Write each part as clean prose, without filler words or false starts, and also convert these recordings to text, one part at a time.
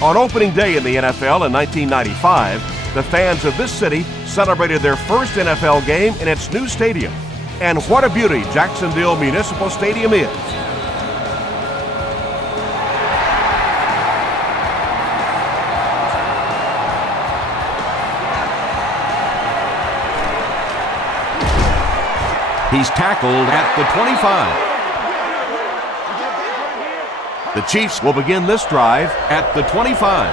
On opening day in the NFL in 1995, the fans of this city celebrated their first NFL game in its new stadium. And what a beauty Jacksonville Municipal Stadium is. He's tackled at the 25. The Chiefs will begin this drive at the 25.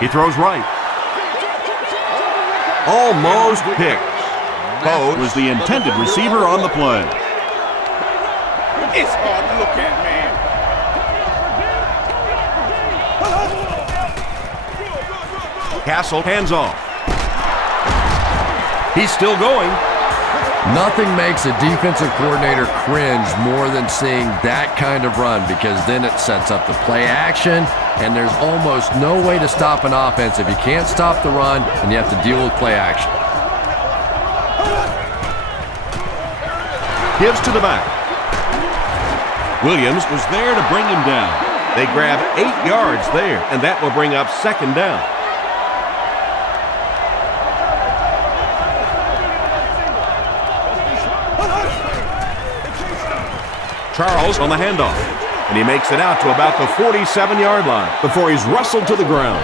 He throws right. Almost picked. Bo was the intended receiver on the play. It's hard to look at, man. Castle hands off. He's still going. Nothing makes a defensive coordinator cringe more than seeing that kind of run, because then it sets up the play action, and there's almost no way to stop an offense if you can't stop the run and you have to deal with play action. Gives to the back. Williams was there to bring him down. They grab 8 yards there, and that will bring up second down. Charles on the handoff, and he makes it out to about the 47-yard line before he's wrestled to the ground.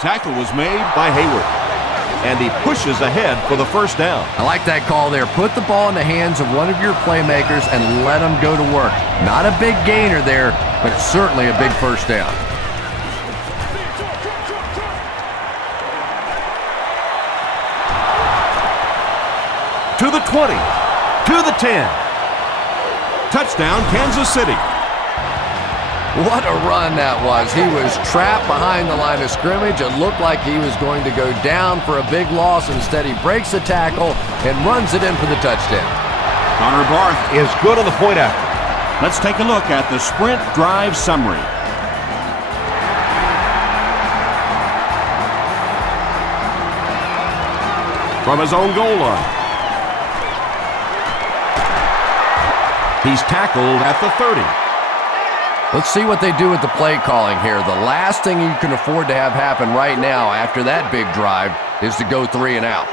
Tackle was made by Hayward, and he pushes ahead for the first down. I like that call there. Put the ball in the hands of one of your playmakers and let them go to work. Not a big gainer there, but it's certainly a big first down. To the 20, to the 10. Touchdown, Kansas City. What a run that was. He was trapped behind the line of scrimmage. It looked like he was going to go down for a big loss. Instead, he breaks the tackle and runs it in for the touchdown. Connor Barth is good on the point after. Let's take a look at the sprint drive summary. From his own goal line. He's tackled at the 30. Let's see what they do with the play calling here. The last thing you can afford to have happen right now after that big drive is to go 3 and out.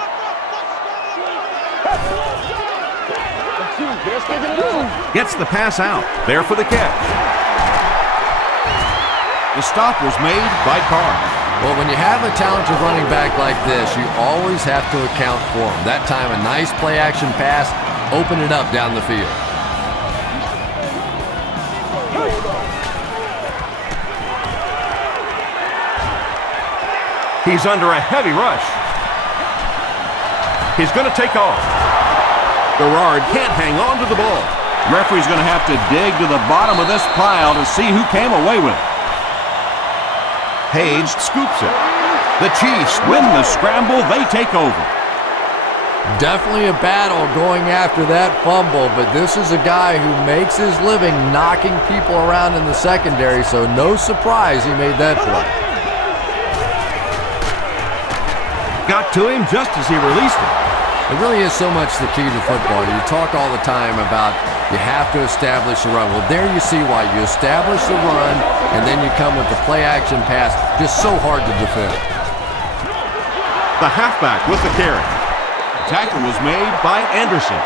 Gets the pass out. There for the catch. The stop was made by Carr. Well, when you have a talented running back like this, you always have to account for him. That time, a nice play-action pass, open it up down the field. He's under a heavy rush. He's going to take off. Garrard can't hang on to the ball. Referee's going to have to dig to the bottom of this pile to see who came away with it. Page scoops it. The Chiefs win the scramble. They take over. Definitely a battle going after that fumble, but this is a guy who makes his living knocking people around in the secondary, so no surprise he made that play. Got to him just as he released it. It really is so much the key to football. You talk all the time about you have to establish the run. Well, there you see why. You establish the run, and then you come with the play-action pass. Just so hard to defend. The halfback with the carry. Tackle was made by Anderson.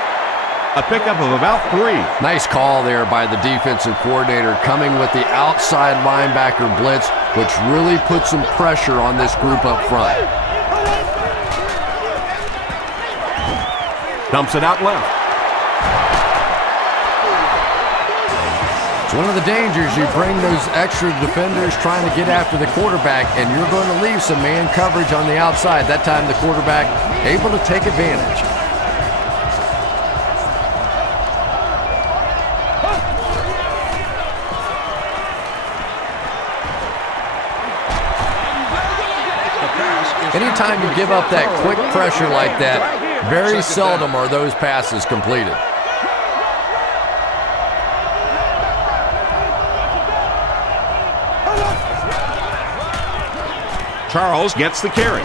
A pickup of about 3. Nice call there by the defensive coordinator, coming with the outside linebacker blitz, which really puts some pressure on this group up front. Dumps it out left. It's one of the dangers. You bring those extra defenders trying to get after the quarterback, and you're going to leave some man coverage on the outside. That time the quarterback able to take advantage. Anytime you give up that quick pressure like that, very seldom are those passes completed. Charles gets the carry.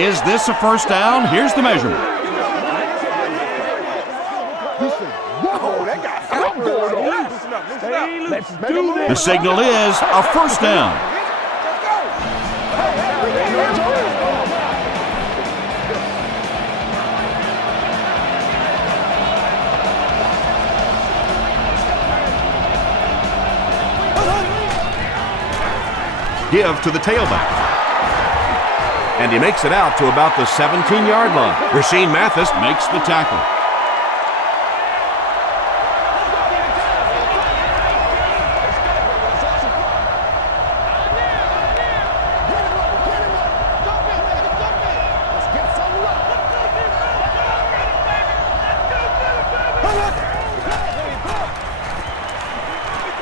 Is this a first down? Here's the measurement. The signal is a first down. Give to the tailback. And he makes it out to about the 17-yard line. Rasheed Mathis makes the tackle.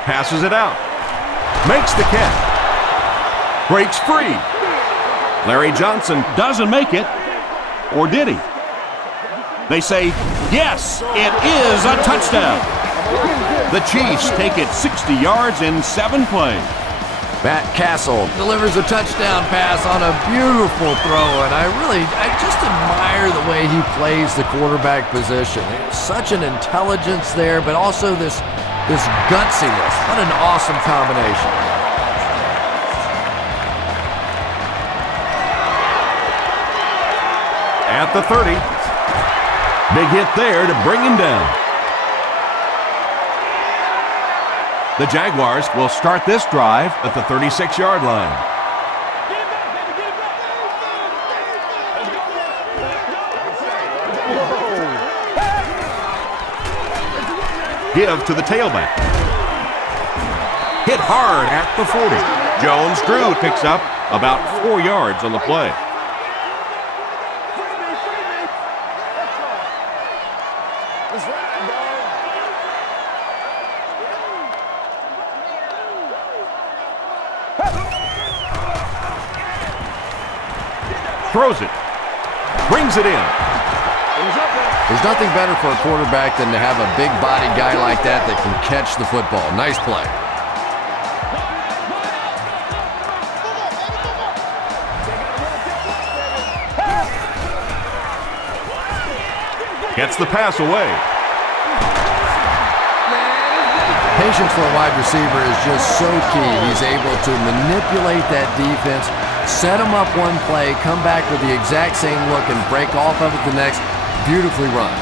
Passes it out. Makes the catch. Breaks free. Larry Johnson doesn't make it. Or did he? They say, yes, it is a touchdown. The Chiefs take it 60 yards in 7 plays. Matt Castle delivers a touchdown pass on a beautiful throw, and I just admire the way he plays the quarterback position. There's such an intelligence there, but also this gutsiness. What an awesome combination. At the 30. Big hit there to bring him down. The Jaguars will start this drive at the 36-yard line. Give to the tailback. Hit hard at the 40. Jones-Drew picks up about 4 yards on the play. Throws it. Brings it in. There's nothing better for a quarterback than to have a big body guy like that can catch the football. Nice play. Gets the pass away. Patience for a wide receiver is just so key. He's able to manipulate that defense, set him up one play, come back with the exact same look, and break off of it the next. Beautifully run.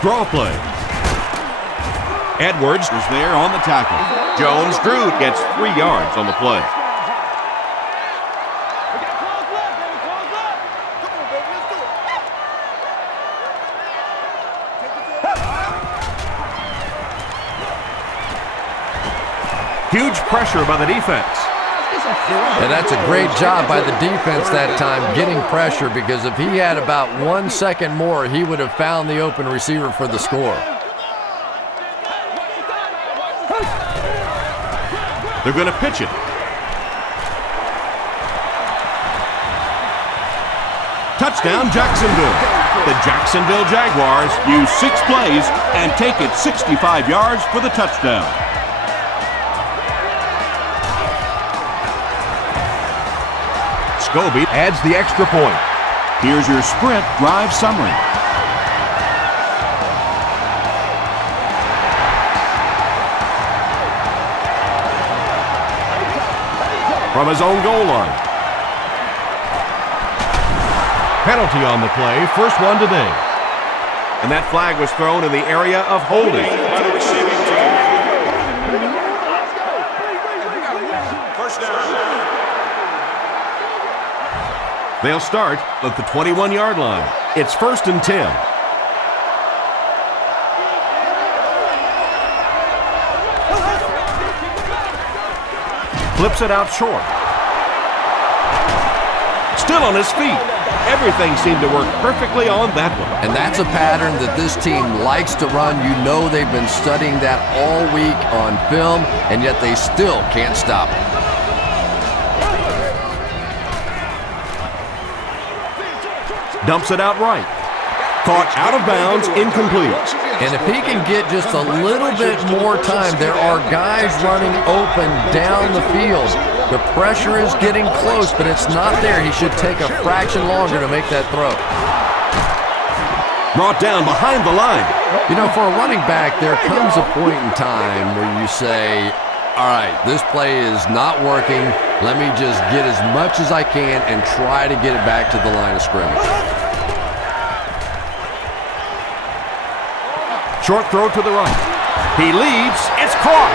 Draw play. Edwards is there on the tackle. Jones-Drew gets 3 yards on the play. Huge pressure by the defense. And that's a great job by the defense that time, getting pressure, because if he had about 1 second more, he would have found the open receiver for the score. They're going to pitch it. Touchdown, Jacksonville. The Jacksonville Jaguars use 6 plays and take it 65 yards for the touchdown. Scobie adds the extra point. Here's your sprint drive summary. From his own goal line. Penalty on the play, first one today. And that flag was thrown in the area of holding. First down. They'll start at the 21-yard line. It's 1st and 10. Flips it out short. Still on his feet. Everything seemed to work perfectly on that one. And that's a pattern that this team likes to run. You know they've been studying that all week on film, and yet they still can't stop it. Dumps it out right. Caught out of bounds, incomplete. And if he can get just a little bit more time, there are guys running open down the field. The pressure is getting close, but it's not there. He should take a fraction longer to make that throw. Brought down behind the line. You know, for a running back, there comes a point in time where you say, all right, this play is not working. Let me just get as much as I can and try to get it back to the line of scrimmage. Short throw to the right. He leaps. It's caught.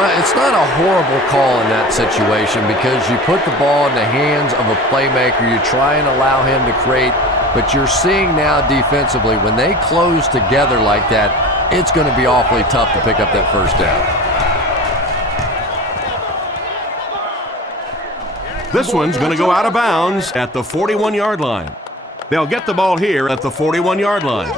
Well, it's not a horrible call in that situation because you put the ball in the hands of a playmaker. You try and allow him to create, but you're seeing now defensively, when they close together like that, it's going to be awfully tough to pick up that first down. This one's going to go out of bounds at the 41-yard line. They'll get the ball here at the 41-yard line.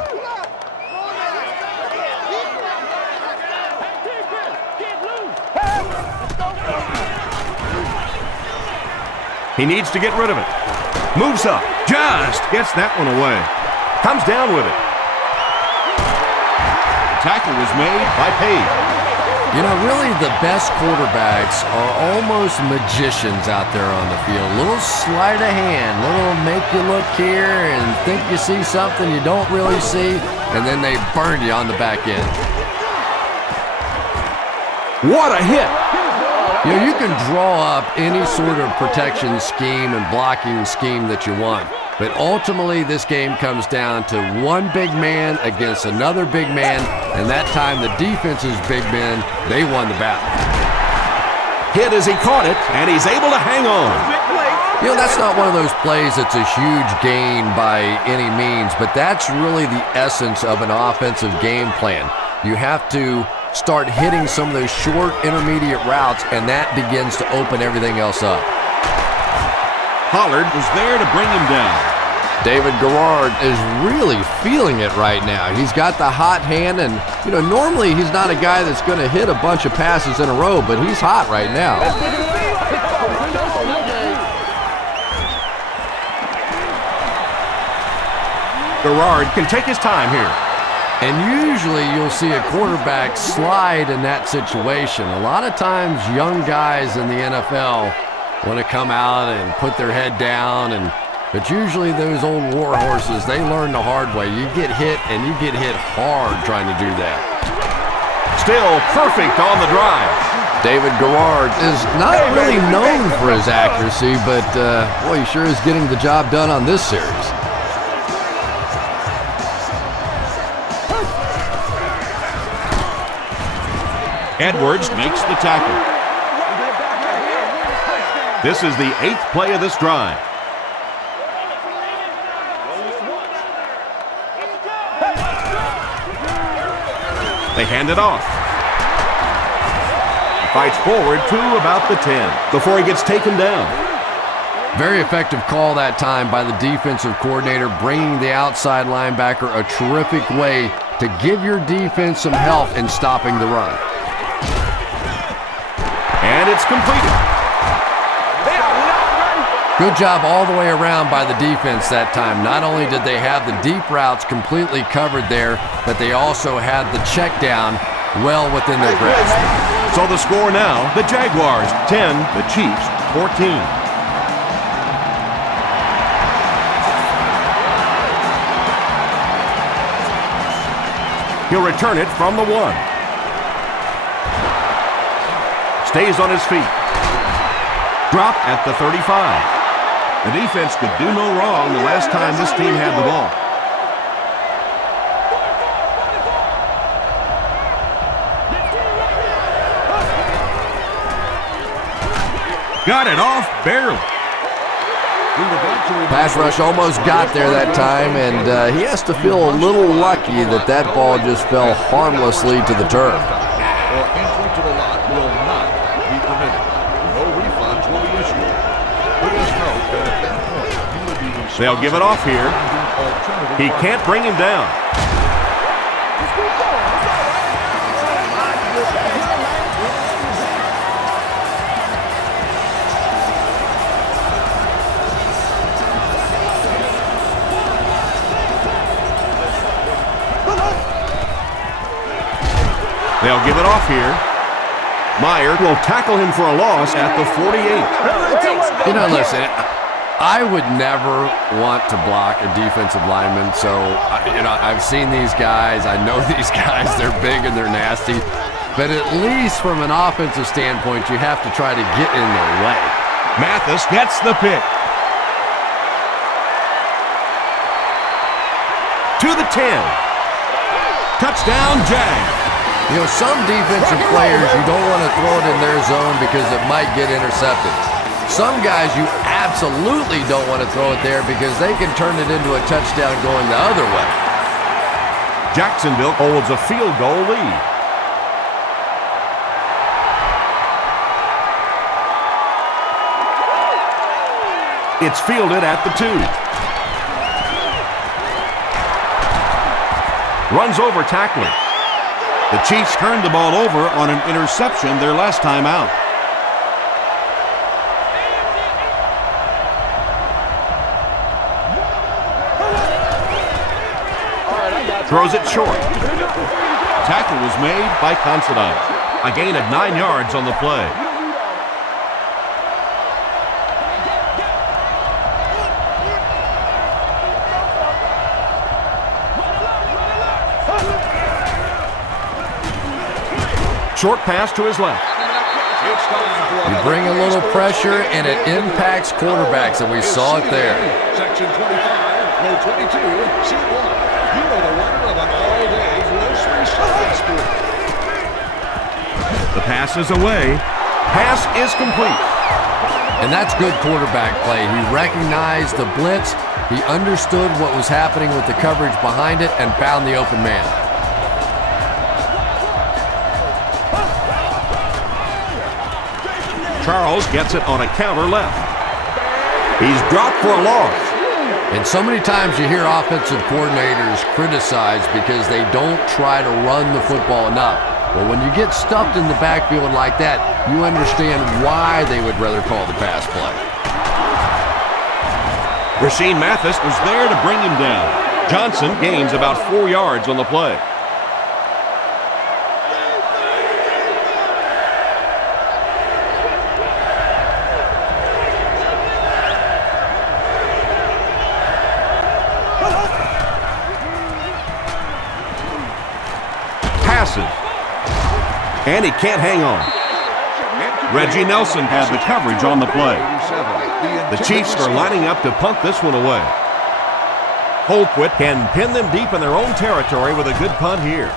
He needs to get rid of it. Moves up. Just gets that one away. Comes down with it. Tackle was made by Page. You know, really the best quarterbacks are almost magicians out there on the field. Little sleight of hand, little make you look here and think you see something you don't really see, and then they burn you on the back end. What a hit! You know, you can draw up any sort of protection scheme and blocking scheme that you want, but ultimately this game comes down to one big man against another big man, and that time the defense's big men, they won the battle. Hit as he caught it, and he's able to hang on. You know, that's not one of those plays that's a huge gain by any means, but that's really the essence of an offensive game plan. You have to start hitting some of those short intermediate routes, and that begins to open everything else up. Pollard was there to bring him down. David Garrard is really feeling it right now. He's got the hot hand, and you know, normally he's not a guy that's going to hit a bunch of passes in a row, but he's hot right now. Garrard can take his time here. And usually you'll see a quarterback slide in that situation. A lot of times young guys in the NFL want to come out and put their head down, but usually those old war horses, they learn the hard way. You get hit, and you get hit hard trying to do that. Still perfect on the drive. David Garrard is not really known for his accuracy, but boy, he sure is getting the job done on this series. Edwards makes the tackle. This is the 8th play of this drive. They hand it off. He fights forward to about the 10 before he gets taken down. Very effective call that time by the defensive coordinator, bringing the outside linebacker a terrific way to give your defense some help in stopping the run. And it's completed. Good job all the way around by the defense that time. Not only did they have the deep routes completely covered there, but they also had the check down well within their grasp. So the score now, the Jaguars 10, the Chiefs 14. He'll return it from the 1. Stays on his feet. Drop at the 35. The defense could do no wrong the last time this team had the ball. Got it off barely. Pass rush almost got there that time, and he has to feel a little lucky that that ball just fell harmlessly to the turf. Or entry to the lot will not be permitted. No refunds will be issued. Please note that at that point, you will be responsible. They'll give it off here. He can't bring him down. They'll give it off here. Meyer will tackle him for a loss at the 48. You know, listen, I would never want to block a defensive lineman, so, I've seen these guys. I know these guys. They're big and they're nasty. But at least from an offensive standpoint, you have to try to get in their way. Mathis gets the pick. To the 10. Touchdown, Jag. Some defensive players, you don't want to throw it in their zone because it might get intercepted. Some guys, you absolutely don't want to throw it there because they can turn it into a touchdown going the other way. Jacksonville holds a field goal lead. It's fielded at the 2. Runs over tackler. The Chiefs turned the ball over on an interception their last time out. Throws it short. Tackle was made by Considine. A gain of 9 yards on the play. Short pass to his left. You bring a little pressure, and it impacts quarterbacks, and we saw it there. Section 25, row 22, seat 1. You are the winner of an all-day grocery shopping spree. The pass is away. Pass is complete. And that's good quarterback play. He recognized the blitz. He understood what was happening with the coverage behind it and found the open man. Charles gets it on a counter left. He's dropped for a loss. And so many times you hear offensive coordinators criticized because they don't try to run the football enough. Well, when you get stuffed in the backfield like that, you understand why they would rather call the pass play. Rashean Mathis was there to bring him down. Johnson gains about 4 yards on the play. And he can't hang on. Reggie Nelson had the coverage on the play. The Chiefs are lining up to punt this one away. Colquitt can pin them deep in their own territory with a good punt here.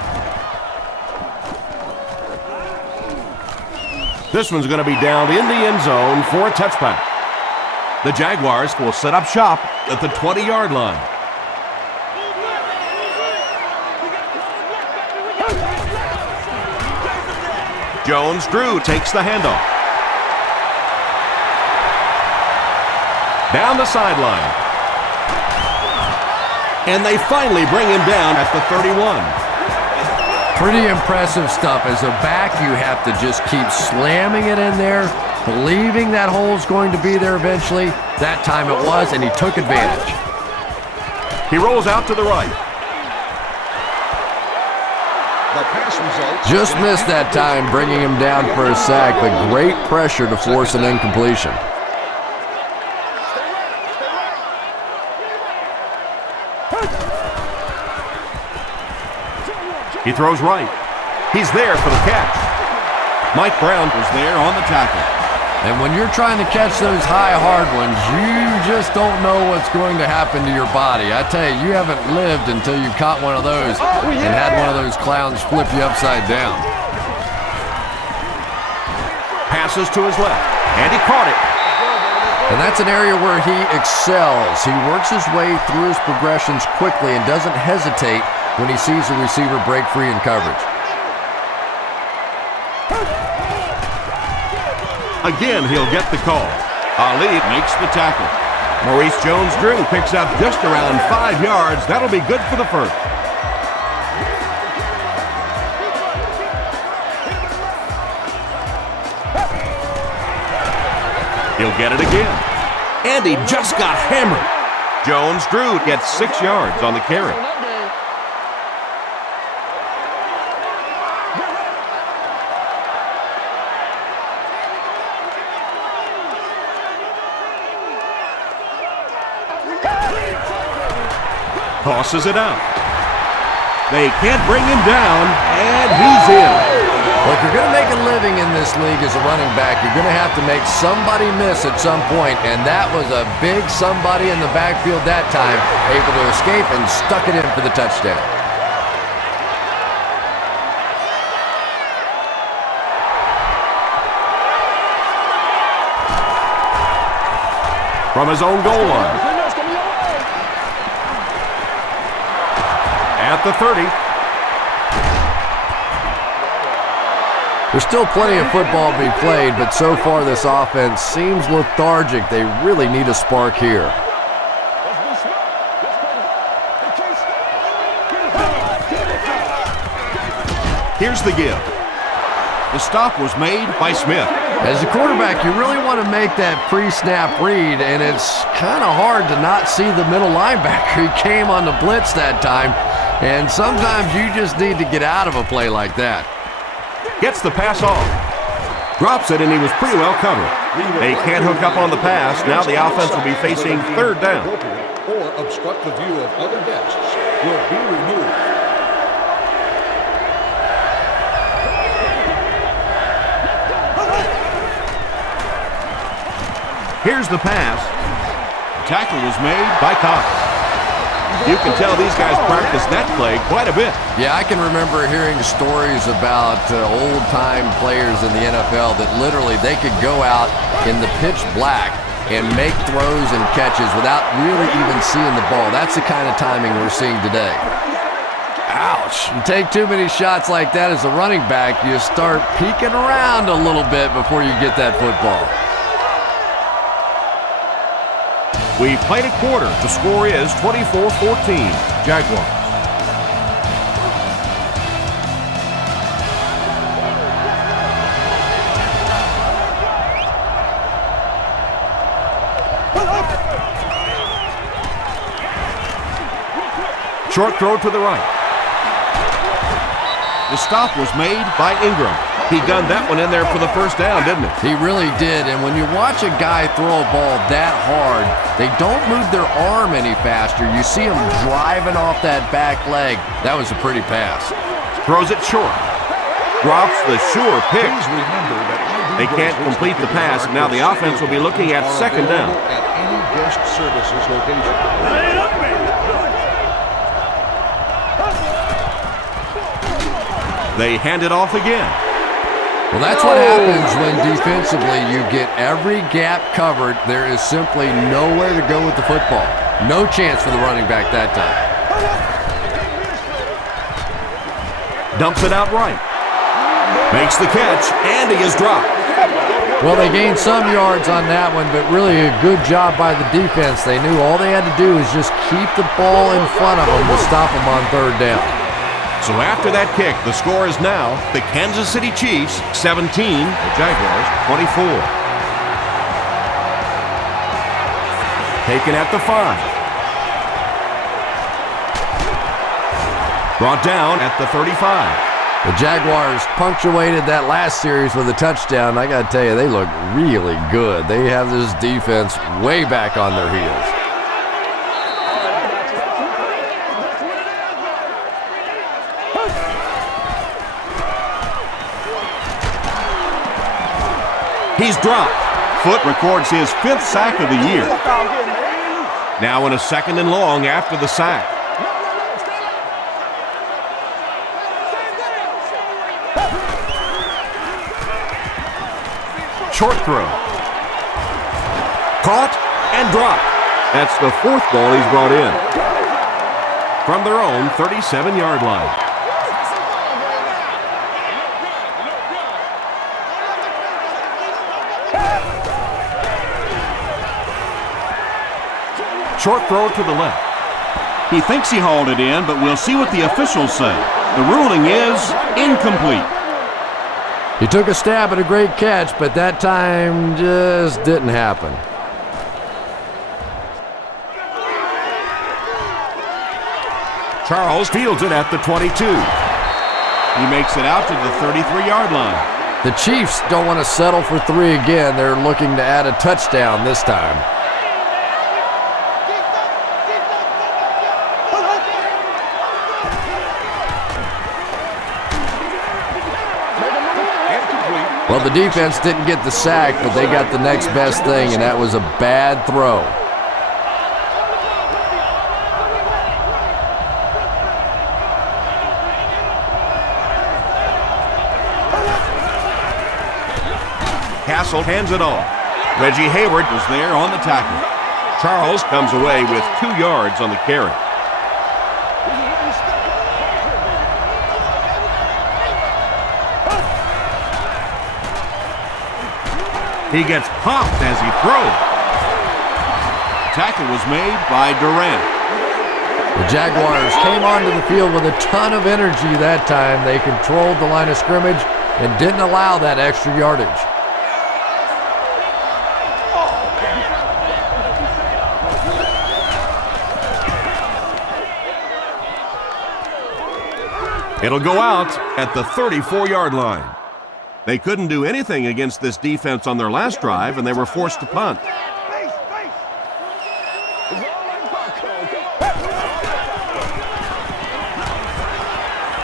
This one's going to be down in the end zone for a touchback. The Jaguars will set up shop at the 20-yard line. Jones-Drew takes the handoff. Down the sideline. And they finally bring him down at the 31. Pretty impressive stuff. As a back, you have to just keep slamming it in there, believing that hole's going to be there eventually. That time it was, and he took advantage. He rolls out to the right. Just missed that time, bringing him down for a sack, but great pressure to force an incompletion. He throws right. He's there for the catch. Mike Brown was there on the tackle. And when you're trying to catch those high, hard ones, you just don't know what's going to happen to your body. I tell you, you haven't lived until you caught one of those and had one of those clowns flip you upside down. Passes to his left, and he caught it. And that's an area where he excels. He works his way through his progressions quickly and doesn't hesitate when he sees the receiver break free in coverage. Again, he'll get the call. Ali makes the tackle. Maurice Jones-Drew picks up just around 5 yards. That'll be good for the first. He'll get it again. And he just got hammered. Jones-Drew gets 6 yards on the carry. Tosses it out. They can't bring him down, and he's in. Well, if you're going to make a living in this league as a running back, you're going to have to make somebody miss at some point, and that was a big somebody in the backfield that time, able to escape and stuck it in for the touchdown. From his own goal line. At the 30. There's still plenty of football to be played, but so far this offense seems lethargic. They really need a spark here. Here's the give. The stop was made by Smith. As a quarterback, you really want to make that pre-snap read, and it's kind of hard to not see the middle linebacker. He came on the blitz that time, and sometimes you just need to get out of a play like that. Gets the pass off. Drops it, and he was pretty well covered. They can't hook up on the pass. Now the offense will be facing third down. Or obstruct the view of other guests will be removed. Here's the pass. The tackle was made by Cox. You can tell these guys practice that play quite a bit. Yeah, I can remember hearing stories about old-time players in the NFL that literally they could go out in the pitch black and make throws and catches without really even seeing the ball. That's the kind of timing we're seeing today. Ouch. You take too many shots like that as a running back, you start peeking around a little bit before you get that football. We played a quarter. The score is 24-14, Jaguars. Short throw to the right. The stop was made by Ingram. He gunned that one in there for the first down, didn't he? He really did, and when you watch a guy throw a ball that hard, they don't move their arm any faster. You see him driving off that back leg. That was a pretty pass. Throws it short. Drops the sure pick. Please remember that They can't complete the pass. Now the offense will be looking at second down. At any guest services location. They hand it off again. Well, that's what happens when defensively you get every gap covered. There is simply nowhere to go with the football. No chance for the running back that time. Dumps it out right. Makes the catch, and he is dropped. Well, they gained some yards on that one, but really a good job by the defense. They knew all they had to do was just keep the ball in front of them to stop them on third down. So after that kick, the score is now the Kansas City Chiefs 17, the Jaguars 24. Taken at the 5. Brought down at the 35. The Jaguars punctuated that last series with a touchdown. I got to tell you, they look really good. They have this defense way back on their heels. He's dropped. Foot records his 5th sack of the year. Now in a 2nd and long after the sack. Short throw. Caught and dropped. That's the 4th ball he's brought in. From their own 37-yard line. Short throw to the left. He thinks he hauled it in, but we'll see what the officials say. The ruling is incomplete. He took a stab at a great catch, but that time just didn't happen. Charles fields it at the 22. He makes it out to the 33-yard line. The Chiefs don't want to settle for 3 again. They're looking to add a touchdown this time. Well, the defense didn't get the sack, but they got the next best thing, and that was a bad throw. Castle hands it off. Reggie Hayward was there on the tackle. Charles comes away with 2 yards on the carry. He gets popped as he throws. Tackle was made by Durant. The Jaguars came onto the field with a ton of energy that time. They controlled the line of scrimmage and didn't allow that extra yardage. It'll go out at the 34-yard line. They couldn't do anything against this defense on their last drive, and they were forced to punt.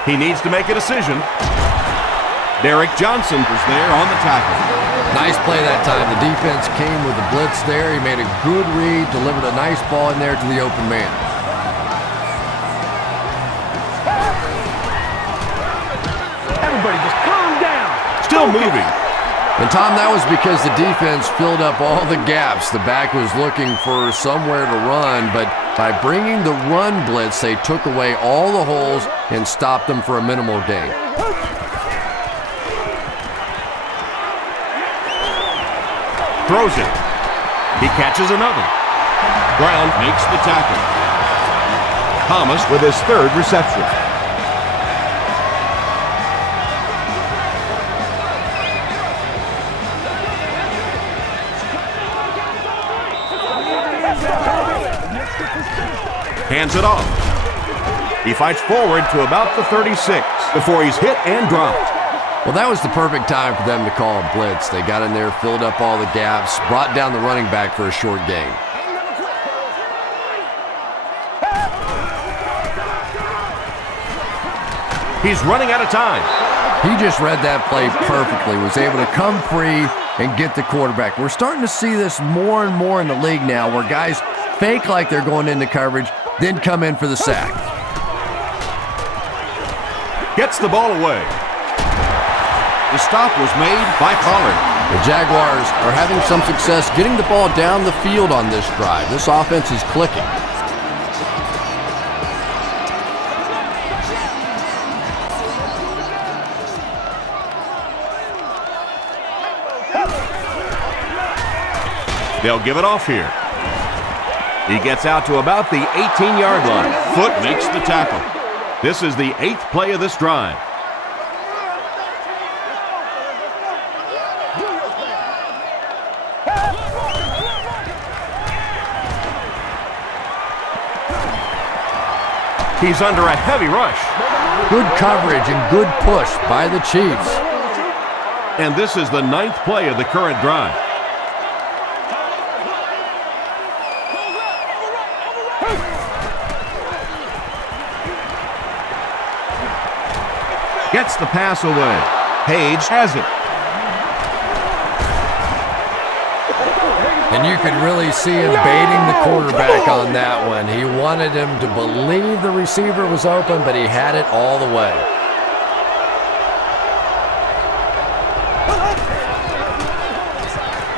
He needs to make a decision. Derek Johnson was there on the tackle. Nice play that time. The defense came with the blitz there. He made a good read, delivered a nice ball in there to the open man. Everybody just calm down. Still moving. And, Tom, that was because the defense filled up all the gaps. The back was looking for somewhere to run, but by bringing the run blitz, they took away all the holes and stopped them for a minimal gain. Throws it. He catches another. Brown makes the tackle. Thomas with his 3rd reception. Hands it off. He fights forward to about the 36 before he's hit and dropped. Well, that was the perfect time for them to call a blitz. They got in there, filled up all the gaps, brought down the running back for a short gain. He's running out of time. He just read that play perfectly, was able to come free and get the quarterback. We're starting to see this more and more in the league now, where guys fake like they're going into coverage, then come in for the sack. Gets the ball away. The stop was made by Pollard. The Jaguars are having some success getting the ball down the field on this drive. This offense is clicking. They'll give it off here. He gets out to about the 18-yard line. Foot makes the tackle. This is the 8th play of this drive. He's under a heavy rush. Good coverage and good push by the Chiefs. And this is the 9th play of the current drive. Gets the pass away. Page has it. And you could really see him baiting the quarterback on that one. He wanted him to believe the receiver was open, but he had it all the way.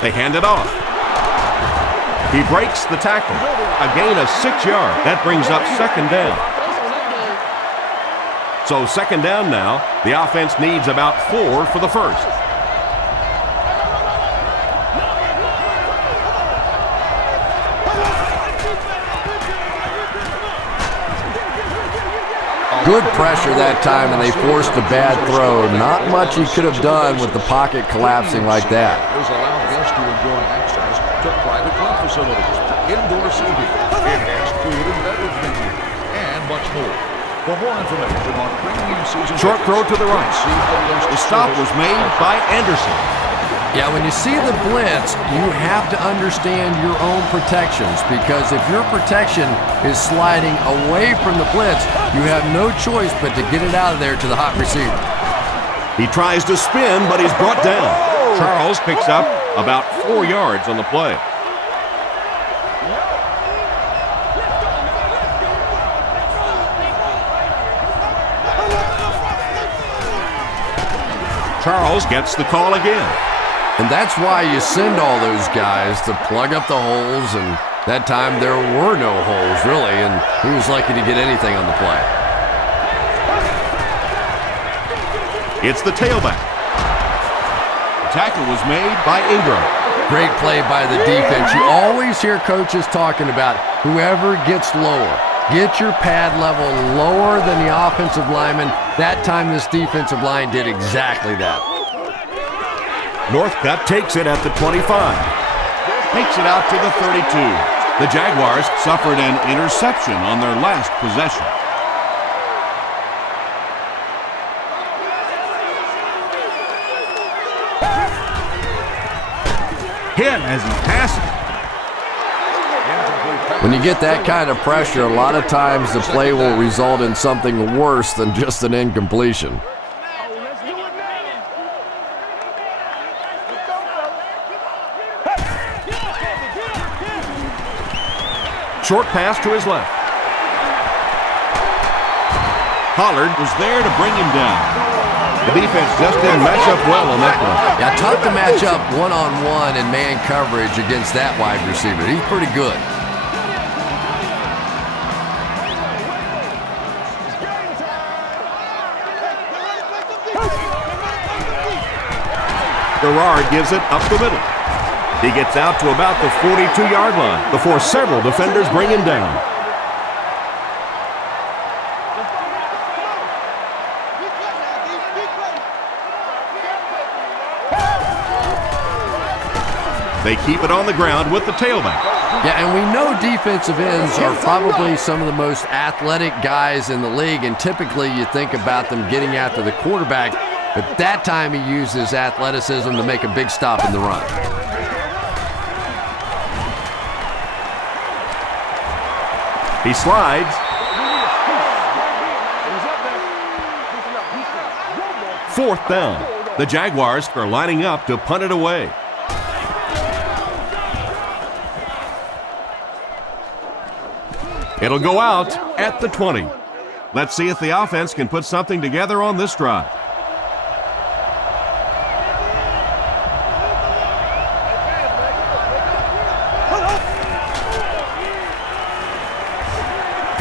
They hand it off. He breaks the tackle. A gain of 6 yards. That brings up 2nd down. So 2nd down now. The offense needs about 4 for the first. Good pressure that time, and they forced a bad throw. Not much he could have done with the pocket collapsing like that. Is allowed guests to enjoy access to private club facilities, indoor seating, enhanced food and beverage menu, and much more. For more information on premium season Short throw to the right. The stop was made by Anderson. Yeah, when you see the blitz, you have to understand your own protections, because if your protection is sliding away from the blitz, you have no choice but to get it out of there to the hot receiver. He tries to spin, but he's brought down. Charles picks up about 4 yards on the play. Charles gets the call again. And that's why you send all those guys to plug up the holes, and that time there were no holes, really, and he was lucky to get anything on the play. It's the tailback. The tackle was made by Ingram. Great play by the defense. You always hear coaches talking about whoever gets lower. Get your pad level lower than the offensive lineman. That time this defensive line did exactly that. Northcutt takes it at the 25. Takes it out to the 32. The Jaguars suffered an interception on their last possession. Hit as he passes. When you get that kind of pressure, a lot of times the play will result in something worse than just an incompletion. Short pass to his left. Pollard was there to bring him down. The defense just didn't match up well on that one. Yeah, tough to match up one-on-one in man coverage against that wide receiver. He's pretty good. Garrard gives it up the middle. He gets out to about the 42-yard line before several defenders bring him down. They keep it on the ground with the tailback. Yeah, and we know defensive ends are probably some of the most athletic guys in the league, and typically you think about them getting after the quarterback, but that time he uses athleticism to make a big stop in the run. He slides. Fourth down. The Jaguars are lining up to punt it away. It'll go out at the 20. Let's see if the offense can put something together on this drive.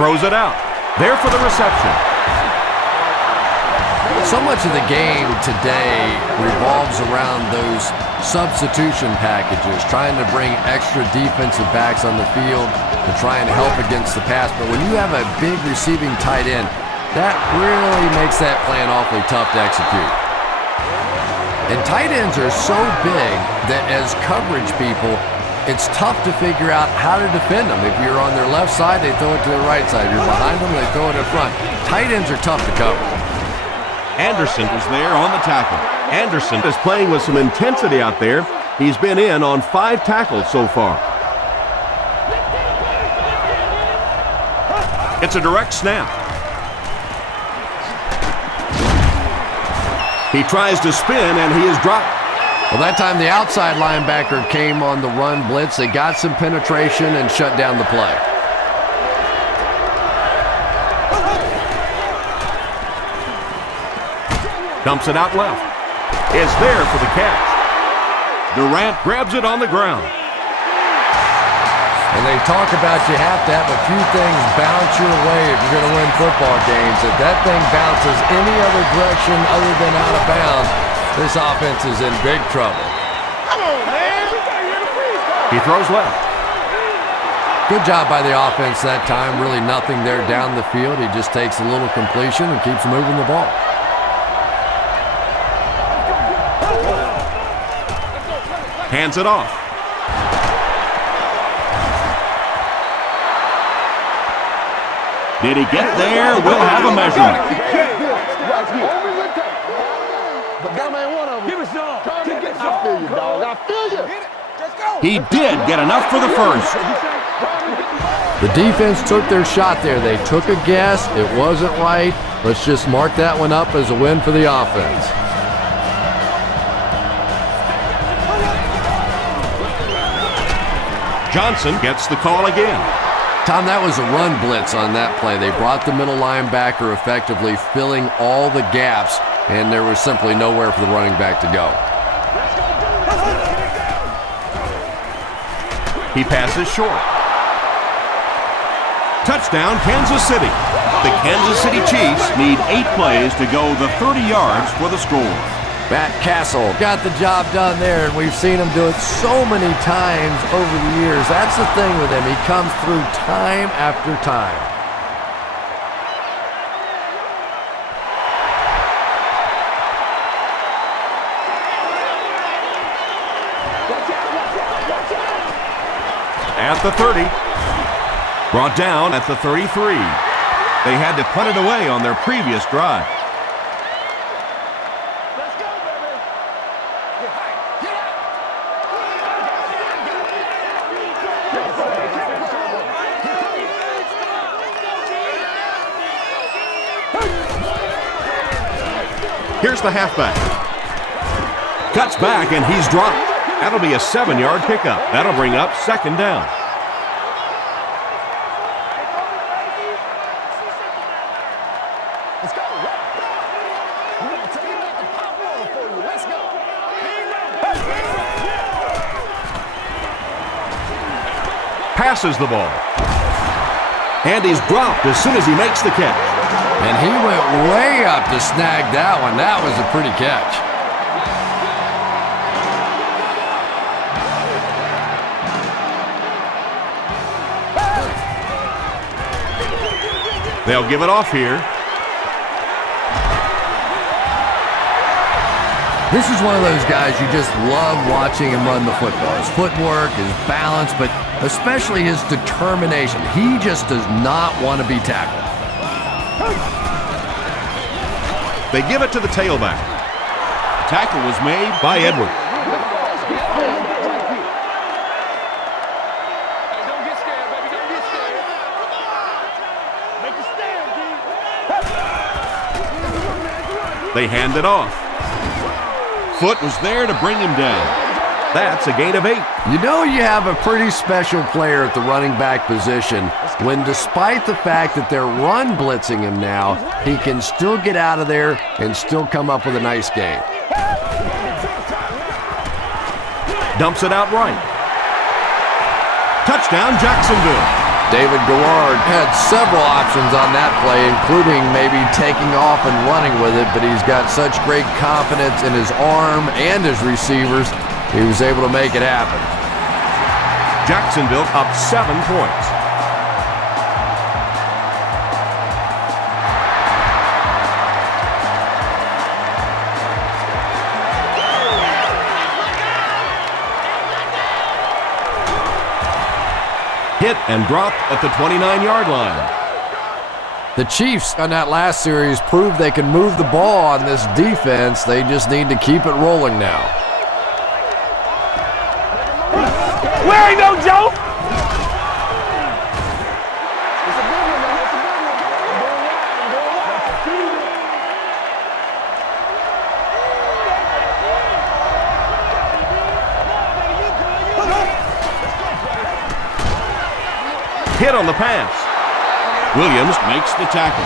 Throws it out. There for the reception. So much of the game today revolves around those substitution packages, trying to bring extra defensive backs on the field to try and help against the pass. But when you have a big receiving tight end, that really makes that plan awfully tough to execute. And tight ends are so big that as coverage people, it's tough to figure out how to defend them. If you're on their left side, they throw it to the right side. If you're behind them, they throw it in front. Tight ends are tough to cover. Anderson is there on the tackle. Anderson is playing with some intensity out there. He's been in on 5 tackles so far. It's a direct snap. He tries to spin, and he is dropped. Well, that time the outside linebacker came on the run blitz. They got some penetration and shut down the play. Dumps it out left. Is there for the catch. Durant grabs it on the ground. And they talk about you have to have a few things bounce your way if you're going to win football games. If that thing bounces any other direction other than out of bounds, this offense is in big trouble. Come on, man. He throws left. Good job by the offense that time. Really nothing there down the field. He just takes a little completion and keeps moving the ball. Hands it off. Did he get there? We'll have a measurement. But that man, one of them. Give us some. I feel you, dog. I feel you. He did get enough for the first. The defense took their shot there. They took a guess. It wasn't right. Let's just mark that one up as a win for the offense. Johnson gets the call again. Tom, that was a run blitz on that play. They brought the middle linebacker effectively filling all the gaps, and there was simply nowhere for the running back to go. He passes short. Touchdown, Kansas City. The Kansas City Chiefs need 8 plays to go the 30 yards for the score. Matt Castle got the job done there, and we've seen him do it so many times over the years. That's the thing with him. He comes through time after time. At the 30. Brought down at the 33. They had to punt it away on their previous drive. Let's go, baby. Get out. Here's the halfback. Cuts back and he's dropped. That'll be a 7-yard pickup. That'll bring up 2nd down. Let's go. We're going to take it back to pop one for you. Let's go. Passes the ball. And he's dropped as soon as he makes the catch. And he went way up to snag that one. That was a pretty catch. They'll give it off here. This is one of those guys you just love watching him run the football. His footwork, his balance, but especially his determination. He just does not want to be tackled. They give it to the tailback. The tackle was made by Edwards. Don't get scared, baby. Don't get scared. Make a stand, G. They hand it off. Foot was there to bring him down. That's a gain of 8. You know you have a pretty special player at the running back position when, despite the fact that they're run blitzing him now, he can still get out of there and still come up with a nice gain. Dumps it out right. Touchdown, Jacksonville. David Garrard had several options on that play, including maybe taking off and running with it, but he's got such great confidence in his arm and his receivers, he was able to make it happen. Jacksonville up 7 points. Hit and dropped at the 29-yard line. The Chiefs on that last series proved they can move the ball on this defense. They just need to keep it rolling now. Where ain't no joke? Hit on the pass. Williams makes the tackle.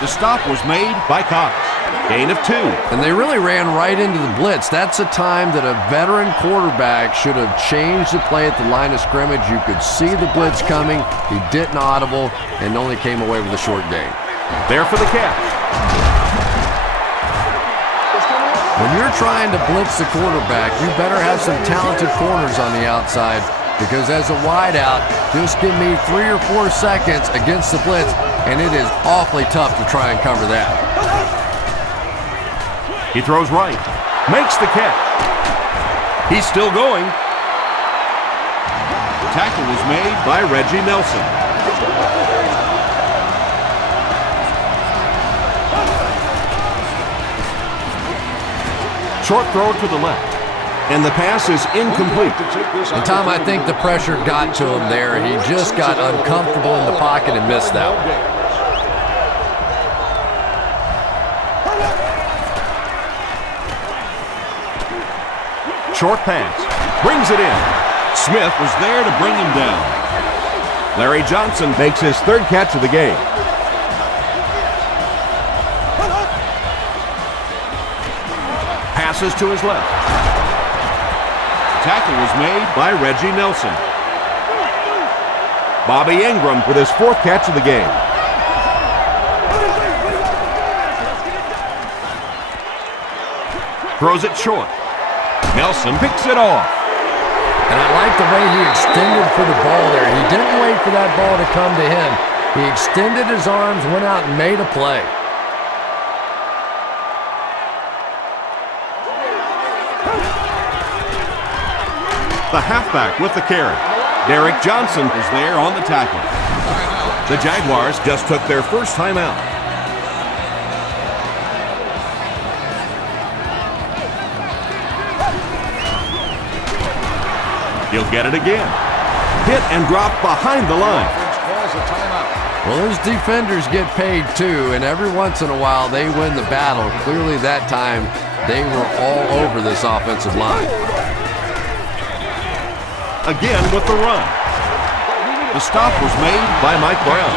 The stop was made by Cox. Gain of 2. And they really ran right into the blitz. That's a time that a veteran quarterback should have changed the play at the line of scrimmage. You could see the blitz coming. He didn't audible and only came away with a short gain. There for the catch. When you're trying to blitz the quarterback, you better have some talented corners on the outside, because as a wideout, just give me 3 or 4 seconds against the blitz, and it is awfully tough to try and cover that. He throws right. Makes the catch. He's still going. Tackle was made by Reggie Nelson. Short throw to the left. And the pass is incomplete. And Tom, I think the pressure got to him there. He just got uncomfortable in the pocket and missed that one. Short pass. Brings it in. Smith was there to bring him down. Larry Johnson makes his third catch of the game. Passes to his left. Tackle was made by Reggie Nelson. Bobby Ingram with his fourth catch of the game. Throws it short. Nelson picks it off. And I like the way he extended for the ball there. He didn't wait for that ball to come to him. He extended his arms, went out and made a play. The halfback with the carry. Derek Johnson is there on the tackle. The Jaguars just took their first timeout. He'll get it again. Hit and drop behind the line. Well, those defenders get paid too, and every once in a while they win the battle. Clearly that time they were all over this offensive line. Again with the run. The stop was made by Mike Brown.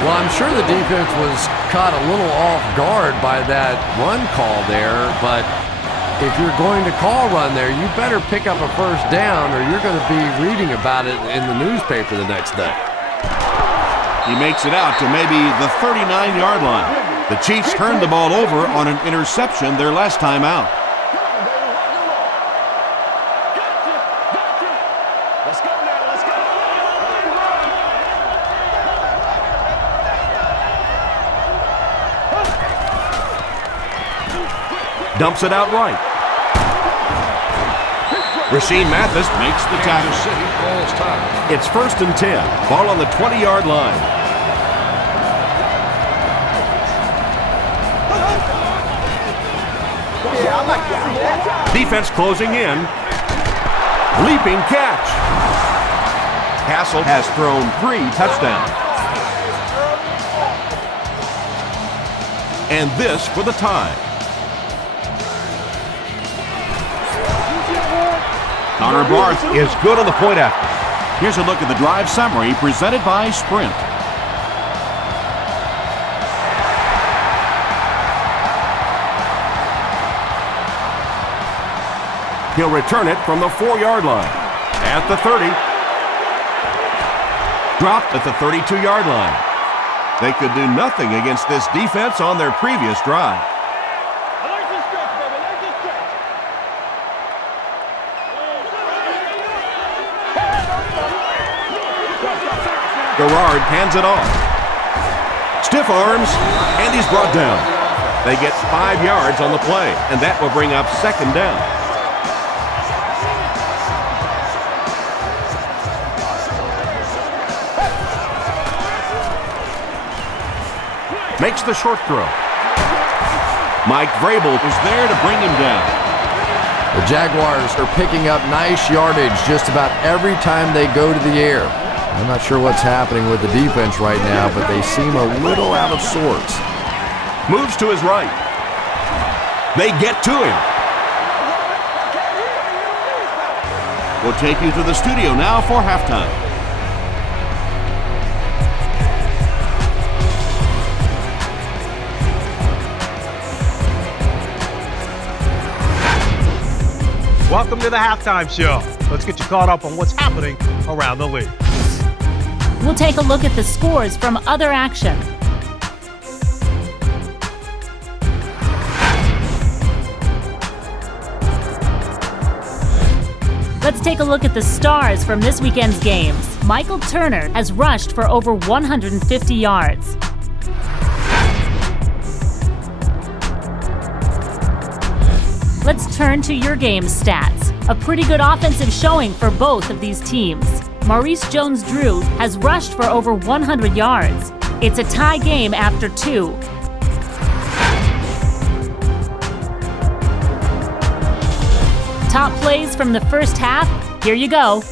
Well, I'm sure the defense was caught a little off guard by that run call there, but if you're going to call run there, you better pick up a first down or you're going to be reading about it in the newspaper the next day. He makes it out to maybe the 39-yard line. The Chiefs turned the ball over on an interception their last time out. Dumps it out right. Rasheed Mathis makes the tackle. It's 1st and 10. Ball on the 20-yard line. Defense closing in. Leaping catch. Castle has thrown 3 touchdowns. And this for the tie. Connor Barth is good on the point after. Here's a look at the drive summary presented by Sprint. He'll return it from the 4-yard line. At the 30. Dropped at the 32-yard line. They could do nothing against this defense on their previous drive. Garrard hands it off. Stiff arms, and he's brought down. They get 5 yards on the play, and that will bring up 2nd down. Makes the short throw. Mike Vrabel is there to bring him down. The Jaguars are picking up nice yardage just about every time they go to the air. I'm not sure what's happening with the defense right now, but they seem a little out of sorts. Moves to his right. They get to him. We'll take you to the studio now for halftime. Welcome to the halftime show. Let's get you caught up on what's happening around the league. We'll take a look at the scores from other action. Let's take a look at the stars from this weekend's games. Michael Turner has rushed for over 150 yards. Let's turn to your game stats. A pretty good offensive showing for both of these teams. Maurice Jones-Drew has rushed for over 100 yards. It's a tie game after 2. Top plays from the first half, here you go.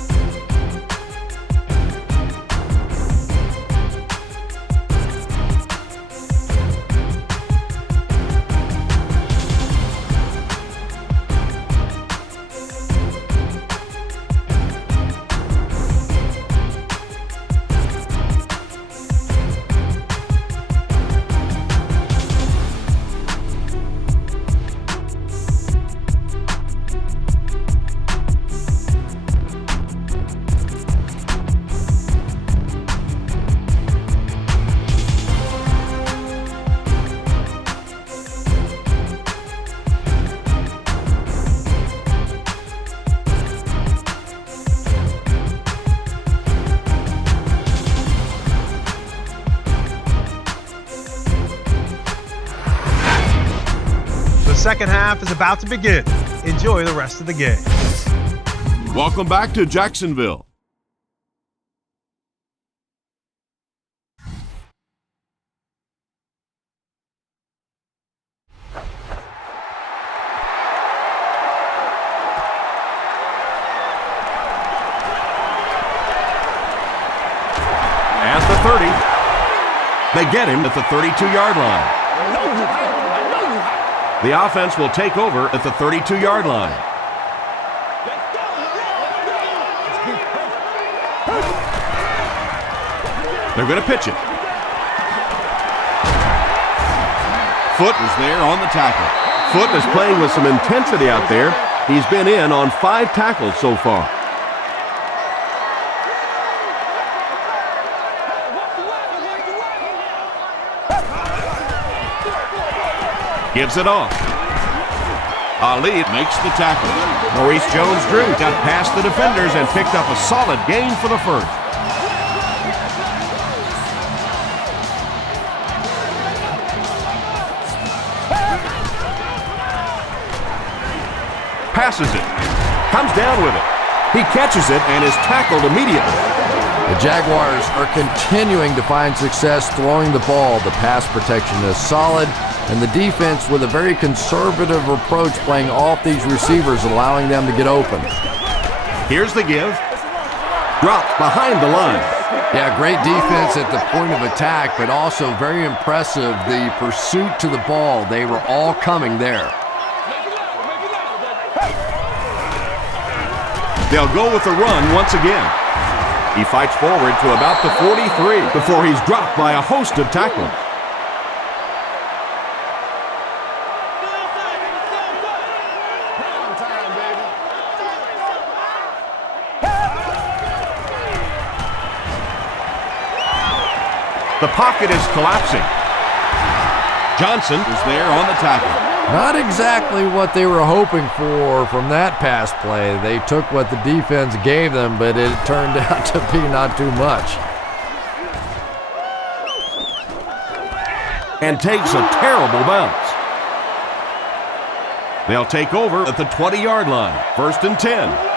The second half is about to begin. Enjoy the rest of the game. Welcome back to Jacksonville. At the 30. They get him at the 32-yard line. The offense will take over at the 32-yard line. They're going to pitch it. Foot is there on the tackle. Foot is playing with some intensity out there. He's been in on 5 tackles so far. Gives it off. Ali makes the tackle. Maurice Jones-Drew got past the defenders and picked up a solid gain for the first. Passes it. Comes down with it. He catches it and is tackled immediately. The Jaguars are continuing to find success throwing the ball. The pass protection is solid, and the defense with a very conservative approach playing off these receivers, allowing them to get open. Here's the give. Dropped behind the line. Yeah, great defense at the point of attack, but also very impressive the pursuit to the ball. They were all coming there. They'll go with the run once again. He fights forward to about the 43 before he's dropped by a host of tacklers. The pocket is collapsing. Johnson is there on the tackle. Not exactly what they were hoping for from that pass play. They took what the defense gave them, but it turned out to be not too much. And takes a terrible bounce. They'll take over at the 20-yard line. 1st and 10.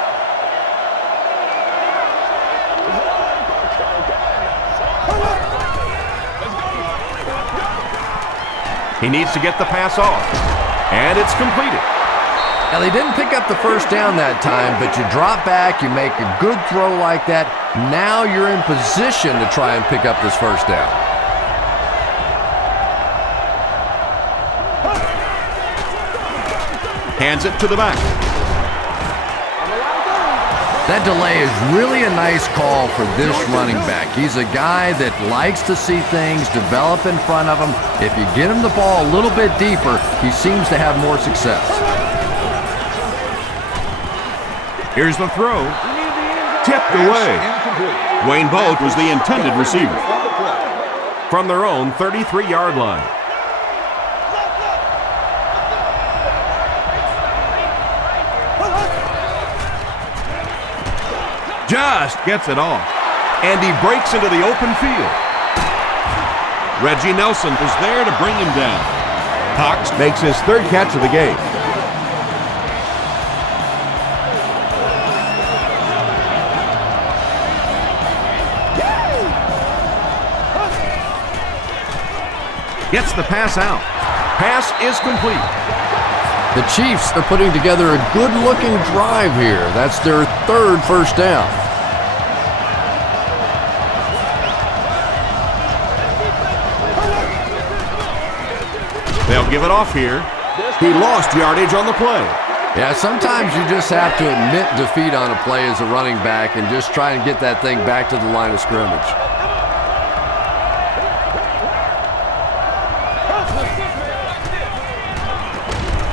He needs to get the pass off, and it's completed. Now, they didn't pick up the first down that time, but you drop back, you make a good throw like that. Now you're in position to try and pick up this first down. Hands it to the back. That delay is really a nice call for this running back. He's a guy that likes to see things develop in front of him. If you get him the ball a little bit deeper, he seems to have more success. Here's the throw. Tipped away. Wayne Boat was the intended receiver. From their own 33-yard line. Just gets it off. And he breaks into the open field. Reggie Nelson is there to bring him down. Cox makes his 3rd catch of the game. Gets the pass out. Pass is complete. The Chiefs are putting together a good-looking drive here. That's their third first down. They'll give it off here. He lost yardage on the play. Yeah, sometimes you just have to admit defeat on a play as a running back and just try and get that thing back to the line of scrimmage.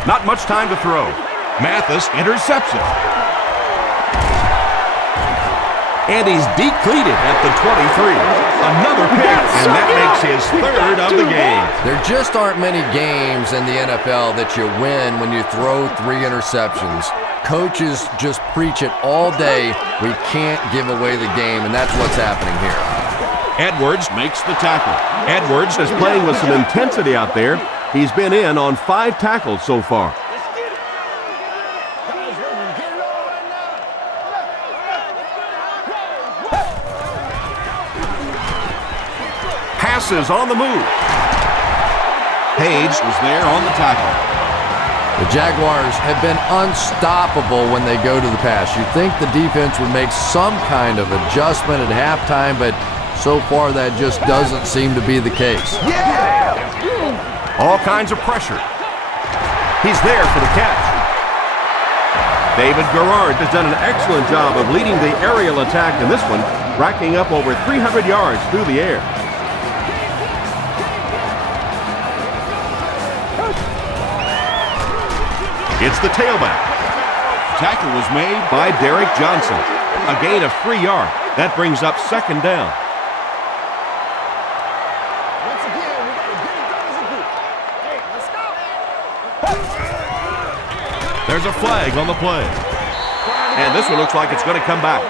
Not much time to throw. Mathis interception. And he's depleted at the 23. Another pick, and that makes his third of the game. There just aren't many games in the NFL that you win when you throw 3 interceptions. Coaches just preach it all day. We can't give away the game, and that's what's happening here. Edwards makes the tackle. Edwards is playing with some intensity out there. He's been in on 5 tackles so far. Passes on the move. Page was there on the tackle. The Jaguars have been unstoppable when they go to the pass. You'd think the defense would make some kind of adjustment at halftime, but so far that just doesn't seem to be the case. All kinds of pressure. He's there for the catch. David Garrard has done an excellent job of leading the aerial attack in this one, racking up over 300 yards through the air. It's the tailback. Tackle was made by Derek Johnson. A gain of 3 yards. That brings up second down. There's a flag on the play. And this one looks like it's going to come back.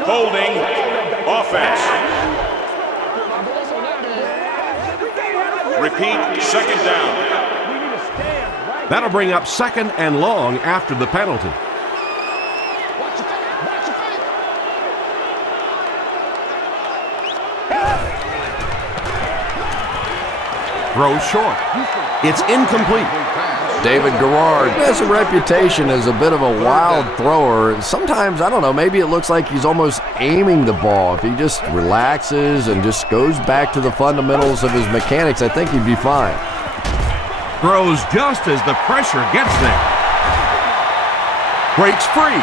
Holding offense. Repeat, second down. That'll bring up second and long after the penalty. Throws short. It's incomplete. David Garrard has a reputation as a bit of a wild thrower. Sometimes, I don't know, maybe it looks like he's almost aiming the ball. If he just relaxes and just goes back to the fundamentals of his mechanics, I think he'd be fine. Throws just as the pressure gets there. Breaks free.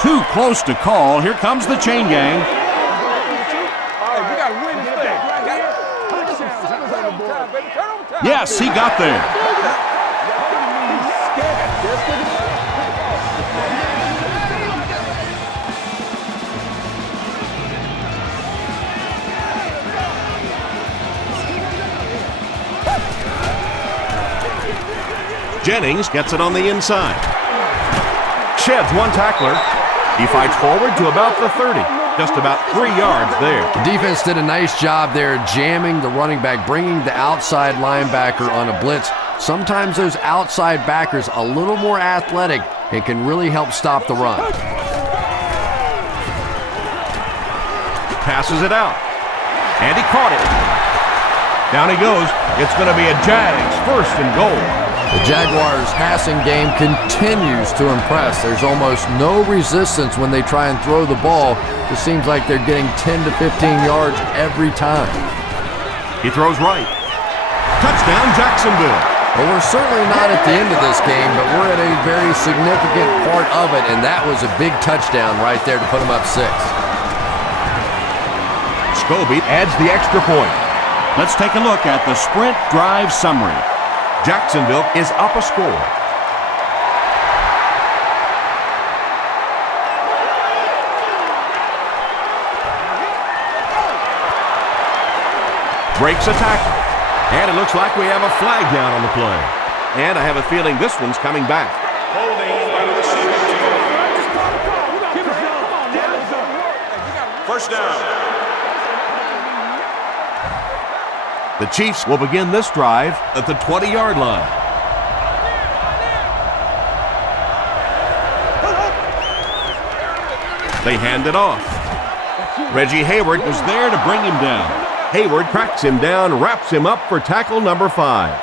Too close to call. Here comes the chain gang. Yes, he got there. Jennings gets it on the inside. Sheds one tackler. He fights forward to about the 30. Just about 3 yards there. The defense did a nice job there jamming the running back, bringing the outside linebacker on a blitz. Sometimes those outside backers a little more athletic and can really help stop the run. Passes it out. And he caught it. Down he goes. It's going to be a Jags first and goal. The Jaguars' passing game continues to impress. There's almost no resistance when they try and throw the ball. It seems like they're getting 10 to 15 yards every time. He throws right. Touchdown, Jacksonville. Well, we're certainly not at the end of this game, but we're at a very significant part of it, and that was a big touchdown right there to put them up 6. Scobie adds the extra point. Let's take a look at the sprint drive summary. Jacksonville is up a score. Breaks a tackle. And it looks like we have a flag down on the play. And I have a feeling this one's coming back. Holding by the receiving team. First down. The Chiefs will begin this drive at the 20-yard line. They hand it off. Reggie Hayward was there to bring him down. Hayward cracks him down, wraps him up for tackle number 5.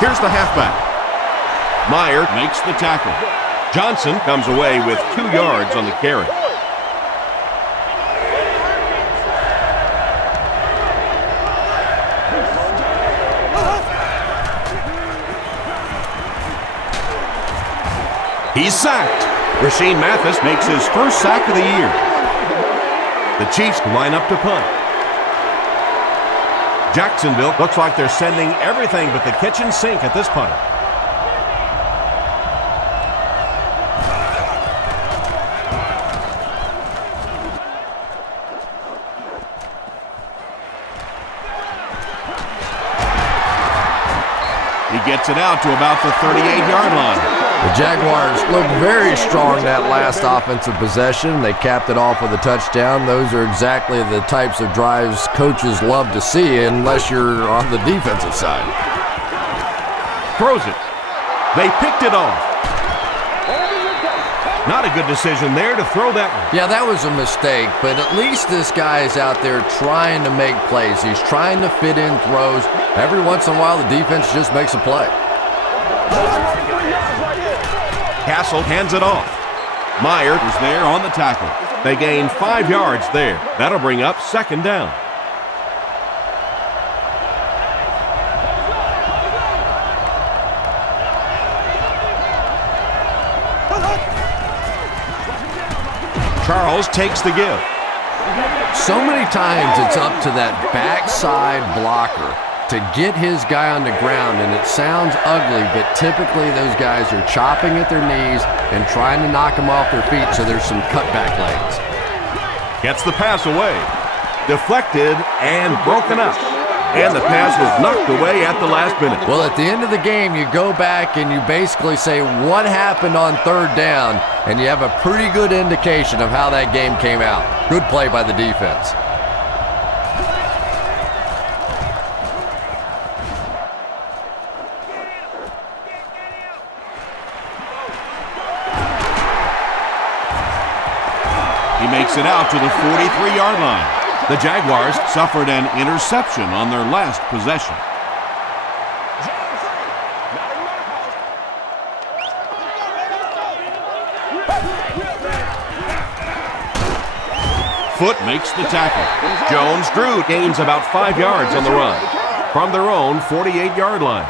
Here's the halfback. Meyer makes the tackle. Johnson comes away with 2 yards on the carry. He's sacked. Rashean Mathis makes his first sack of the year. The Chiefs line up to punt. Jacksonville looks like they're sending everything but the kitchen sink at this punter. He gets it out to about the 38-yard line. The Jaguars looked very strong that last offensive possession. They capped it off with a touchdown. Those are exactly the types of drives coaches love to see unless you're on the defensive side. Throws it. They picked it off. Not a good decision there to throw that one. Yeah, that was a mistake, but at least this guy is out there trying to make plays. He's trying to fit in throws. Every once in a while, the defense just makes a play. Castle hands it off. Meyer is there on the tackle. They gain 5 yards there. That'll bring up 2nd down. Charles takes the give. So many times it's up to that backside blocker to get his guy on the ground, and it sounds ugly, but typically those guys are chopping at their knees and trying to knock them off their feet, so there's some cutback lanes. Gets the pass away. Deflected and broken up. And the pass was knocked away at the last minute. Well, at the end of the game, you go back and you basically say what happened on 3rd down, and you have a pretty good indication of how that game came out. Good play by the defense. He makes it out to the 43-yard line. The Jaguars suffered an interception on their last possession. Foot makes the tackle. Jones-Drew gains about 5 yards on the run from their own 48-yard line.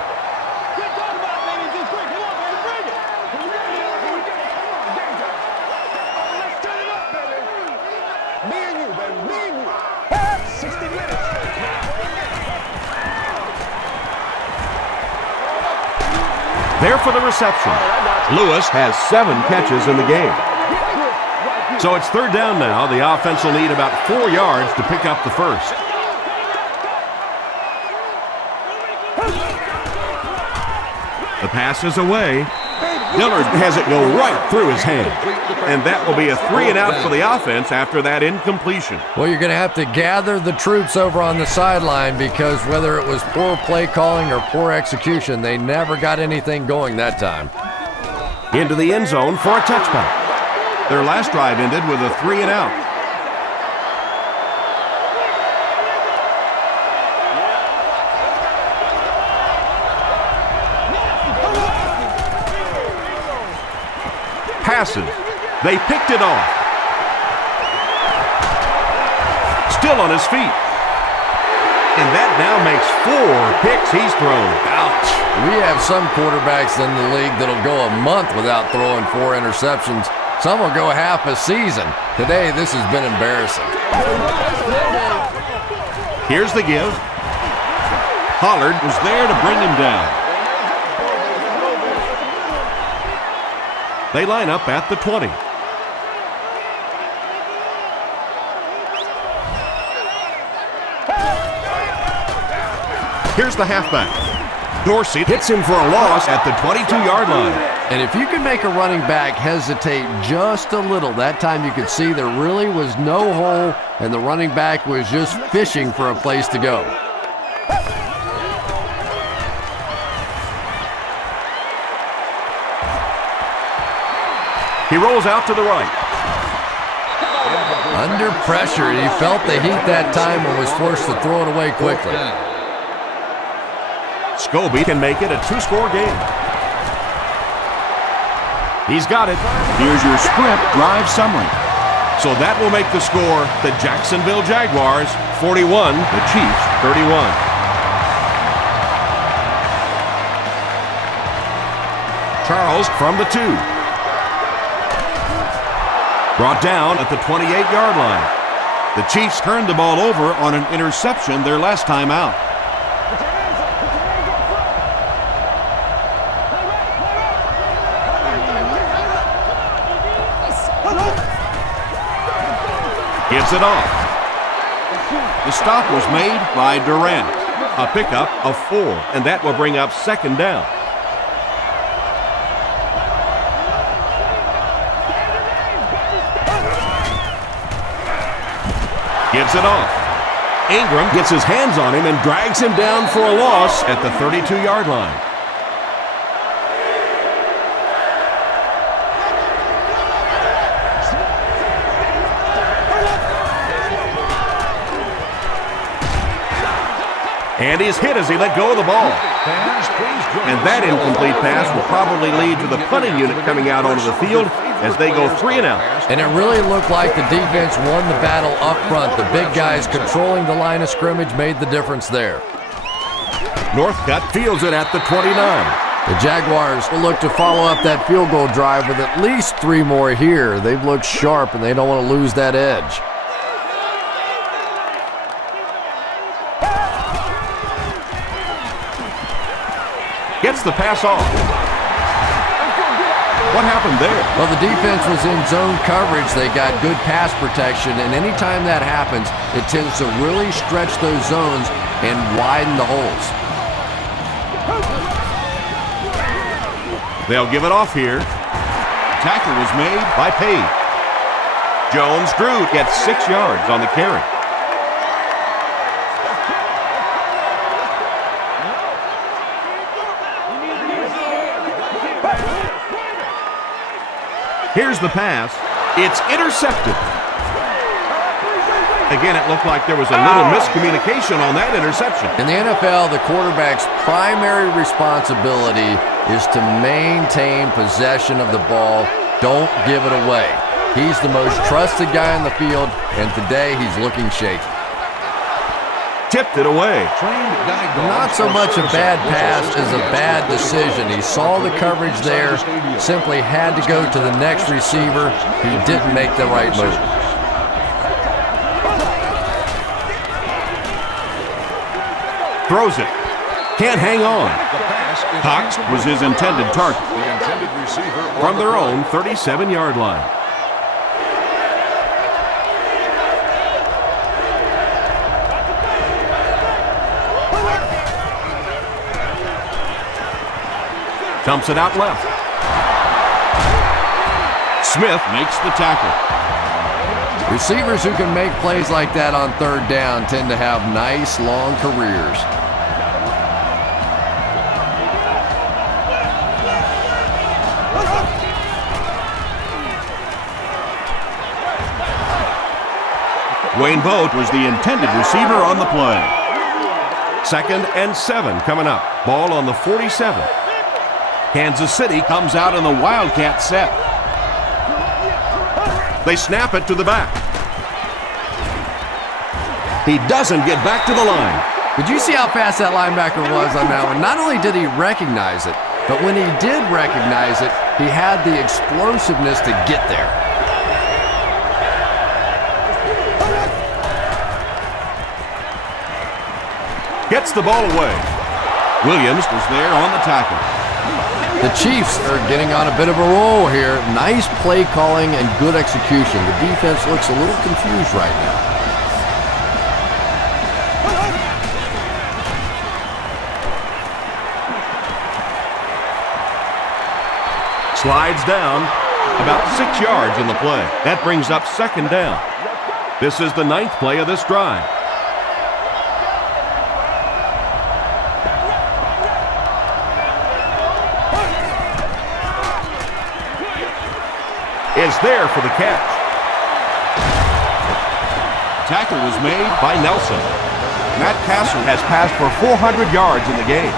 There for the reception. Lewis has 7 catches in the game. So it's 3rd down now. The offense will need about 4 yards to pick up the first. The pass is away. Dillard has it go right through his hand. And that will be a 3-and-out for the offense after that incompletion. Well, you're going to have to gather the troops over on the sideline, because whether it was poor play calling or poor execution, they never got anything going that time. Into the end zone for a touchback. Their last drive ended with a 3-and-out. Passes. They picked it off. Still on his feet. And that now makes 4 picks he's thrown. Ouch. We have some quarterbacks in the league that'll go a month without throwing 4 interceptions. Some will go half a season. Today, this has been embarrassing. Here's the give. Pollard was there to bring him down. They line up at the 20. Here's the halfback. Dorsey hits him for a loss at the 22-yard line. And if you could make a running back hesitate just a little, that time you could see there really was no hole, and the running back was just fishing for a place to go. He rolls out to the right. Under pressure, he felt the heat that time and was forced to throw it away quickly. Scobie can make it a 2-score game. He's got it. Here's your sprint drive summary. So that will make the score the Jacksonville Jaguars 41, the Chiefs 31. Charles from the 2. Brought down at the 28-yard line. The Chiefs turned the ball over on an interception their last time out. Gives it off. The stop was made by Durant. A pickup of 4, and that will bring up 2nd down. Gives it off. Ingram gets his hands on him and drags him down for a loss at the 32-yard line. And he's hit as he let go of the ball. And that incomplete pass will probably lead to the punting unit coming out onto the field as they go 3 and out. And it really looked like the defense won the battle up front. The big guys controlling the line of scrimmage made the difference there. Northcutt fields it at the 29. The Jaguars will look to follow up that field goal drive with at least 3 more here. They've looked sharp and they don't want to lose that edge. Gets the pass off. What happened there? Well, the defense was in zone coverage. They got good pass protection, and anytime that happens, it tends to really stretch those zones and widen the holes. They'll give it off here. Tackle was made by Page. Jones-Drew gets 6 yards on the carry. Here's the pass. It's intercepted. Again, it looked like there was a little miscommunication on that interception. In the NFL, the quarterback's primary responsibility is to maintain possession of the ball. Don't give it away. He's the most trusted guy on the field, and today he's looking shaky. Tipped it away. Not so much a bad pass as a bad decision. He saw the coverage there, simply had to go to the next receiver. He didn't make the right move. Throws it. Can't hang on. Cox was his intended target. From their own 37-yard line. Dumps it out left. Smith makes the tackle. Receivers who can make plays like that on 3rd down tend to have nice, long careers. Wayne Boat was the intended receiver on the play. 2nd and 7 coming up. Ball on the 47. Kansas City comes out in the Wildcat set. They snap it to the back. He doesn't get back to the line. Did you see how fast that linebacker was on that one? Not only did he recognize it, but when he did recognize it, he had the explosiveness to get there. Gets the ball away. Williams was there on the tackle. The Chiefs are getting on a bit of a roll here. Nice play calling and good execution. The defense looks a little confused right now. Slides down about 6 yards in the play. That brings up 2nd down. This is the 9th play of this drive. is there for the catch. Tackle was made by Nelson. Matt Castle has passed for 400 yards in the game.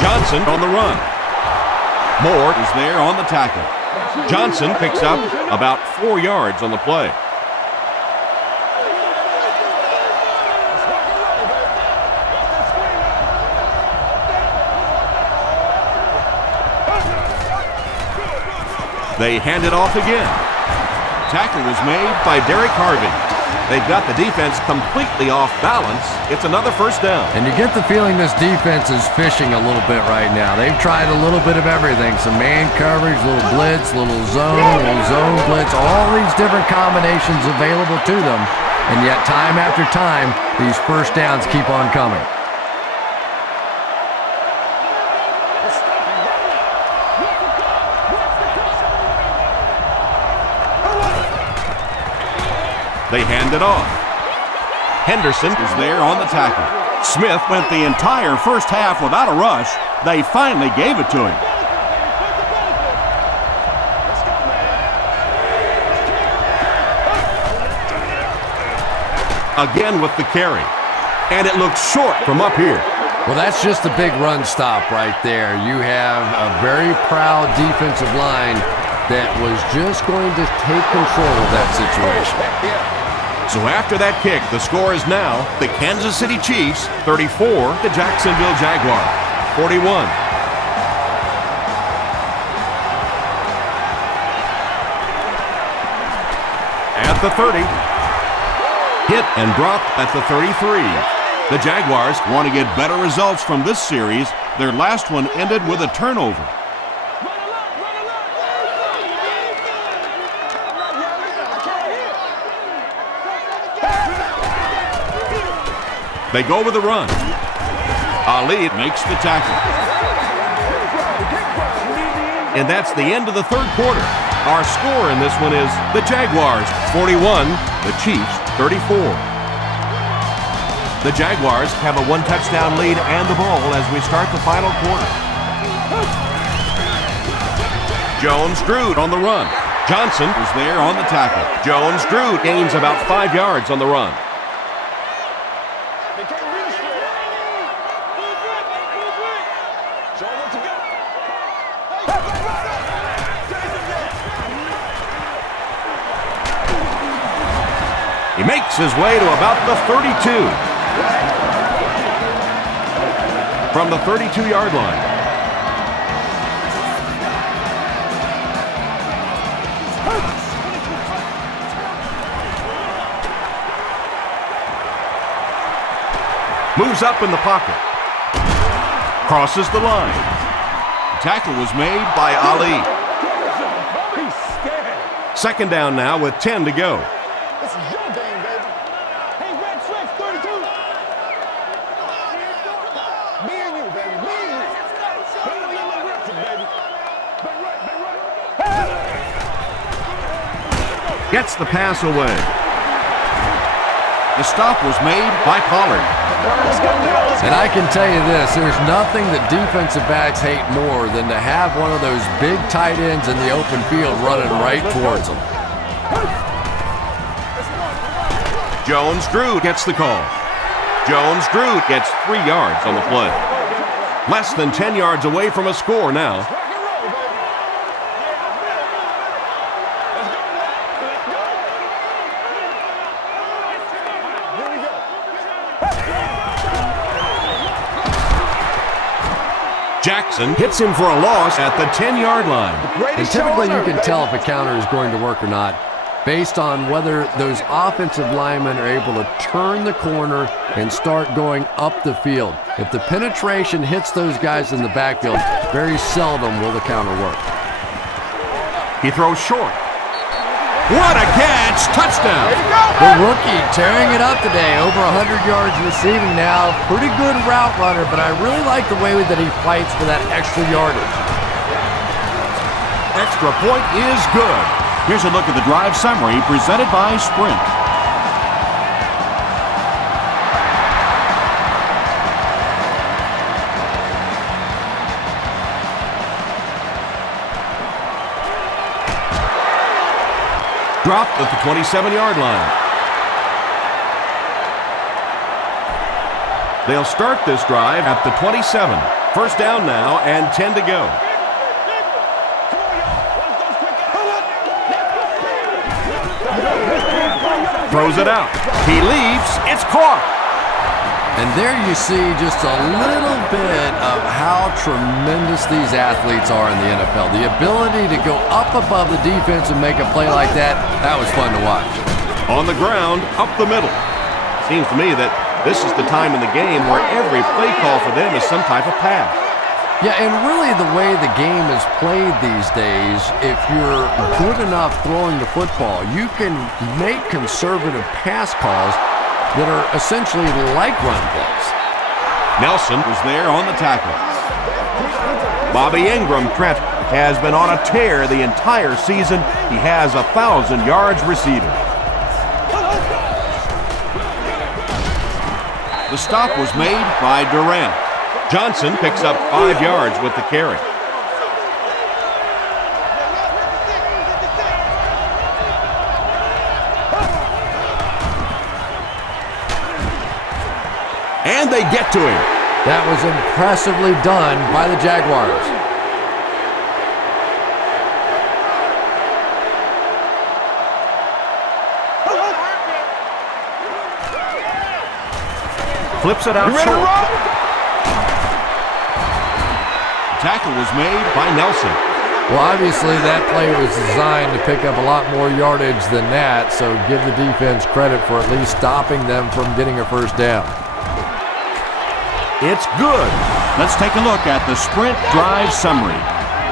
Johnson on the run. Moore is there on the tackle. Johnson picks up about 4 yards on the play. They hand it off again. Tackle was made by Derek Harvey. They've got the defense completely off balance. It's another first down. And you get the feeling this defense is fishing a little bit right now. They've tried a little bit of everything. Some man coverage, little blitz, little zone blitz, all these different combinations available to them. And yet time after time, these first downs keep on coming. They hand it off. Henderson is there on the tackle. Smith went the entire first half without a rush. They finally gave it to him. Again with the carry. And it looks short from up here. Well, that's just a big run stop right there. You have a very proud defensive line that was just going to take control of that situation. So after that kick, the score is now the Kansas City Chiefs 34, the Jacksonville Jaguars 41. At the 30. Hit and dropped at the 33. The Jaguars want to get better results from this series. Their last one ended with a turnover. They go with a run. Ali makes the tackle. And that's the end of the third quarter. Our score in this one is the Jaguars 41, the Chiefs 34. The Jaguars have a one-touchdown lead and the ball as we start the final quarter. Jones-Drew on the run. Johnson is there on the tackle. Jones-Drew gains about 5 yards on the run. He makes his way to about the 32. From the 32-yard line. Moves up in the pocket. Crosses the line. The tackle was made by Ali. Second down now with 10 to go. This is your game, baby. Hey, Red Swift, 32. Me and you, baby. Me and you. Bring on your little reps, baby. Bang right. Gets the pass away. The stop was made by Pollard. And I can tell you this, there's nothing that defensive backs hate more than to have one of those big tight ends in the open field running right towards them. Jones-Drew gets the call. Jones-Drew gets 3 yards on the play. Less than 10 yards away from a score now. Jackson hits him for a loss at the 10-yard line. And typically you can tell if a counter is going to work or not based on whether those offensive linemen are able to turn the corner and start going up the field. If the penetration hits those guys in the backfield, very seldom will the counter work. He throws short. What a catch! Touchdown! The rookie tearing it up today, over 100 yards receiving now. Pretty good route runner, but I really like the way that he fights for that extra yardage. Extra point is good. Here's a look at the drive summary presented by Sprint. Dropped at the 27-yard line. They'll start this drive at the 27. First down now and 10 to go. Throws it out. He leaps. It's caught. And there you see just a little bit of how tremendous these athletes are in the NFL. The ability to go up above the defense and make a play like that was fun to watch. On the ground, up the middle. Seems to me that this is the time in the game where every play call for them is some type of pass. Yeah, and really the way the game is played these days, if you're good enough throwing the football, you can make conservative pass calls that are essentially like run plays. Nelson was there on the tackle. Bobby Ingram Trent has been on a tear the entire season. He has 1,000 yards receiving. The stop was made by Durant. Johnson picks up 5 yards with the carry. And they get to him. That was impressively done by the Jaguars. Flips it out short. Tackle was made by Nelson. Well, obviously that play was designed to pick up a lot more yardage than that, so give the defense credit for at least stopping them from getting a first down. It's good. Let's take a look at the sprint drive summary.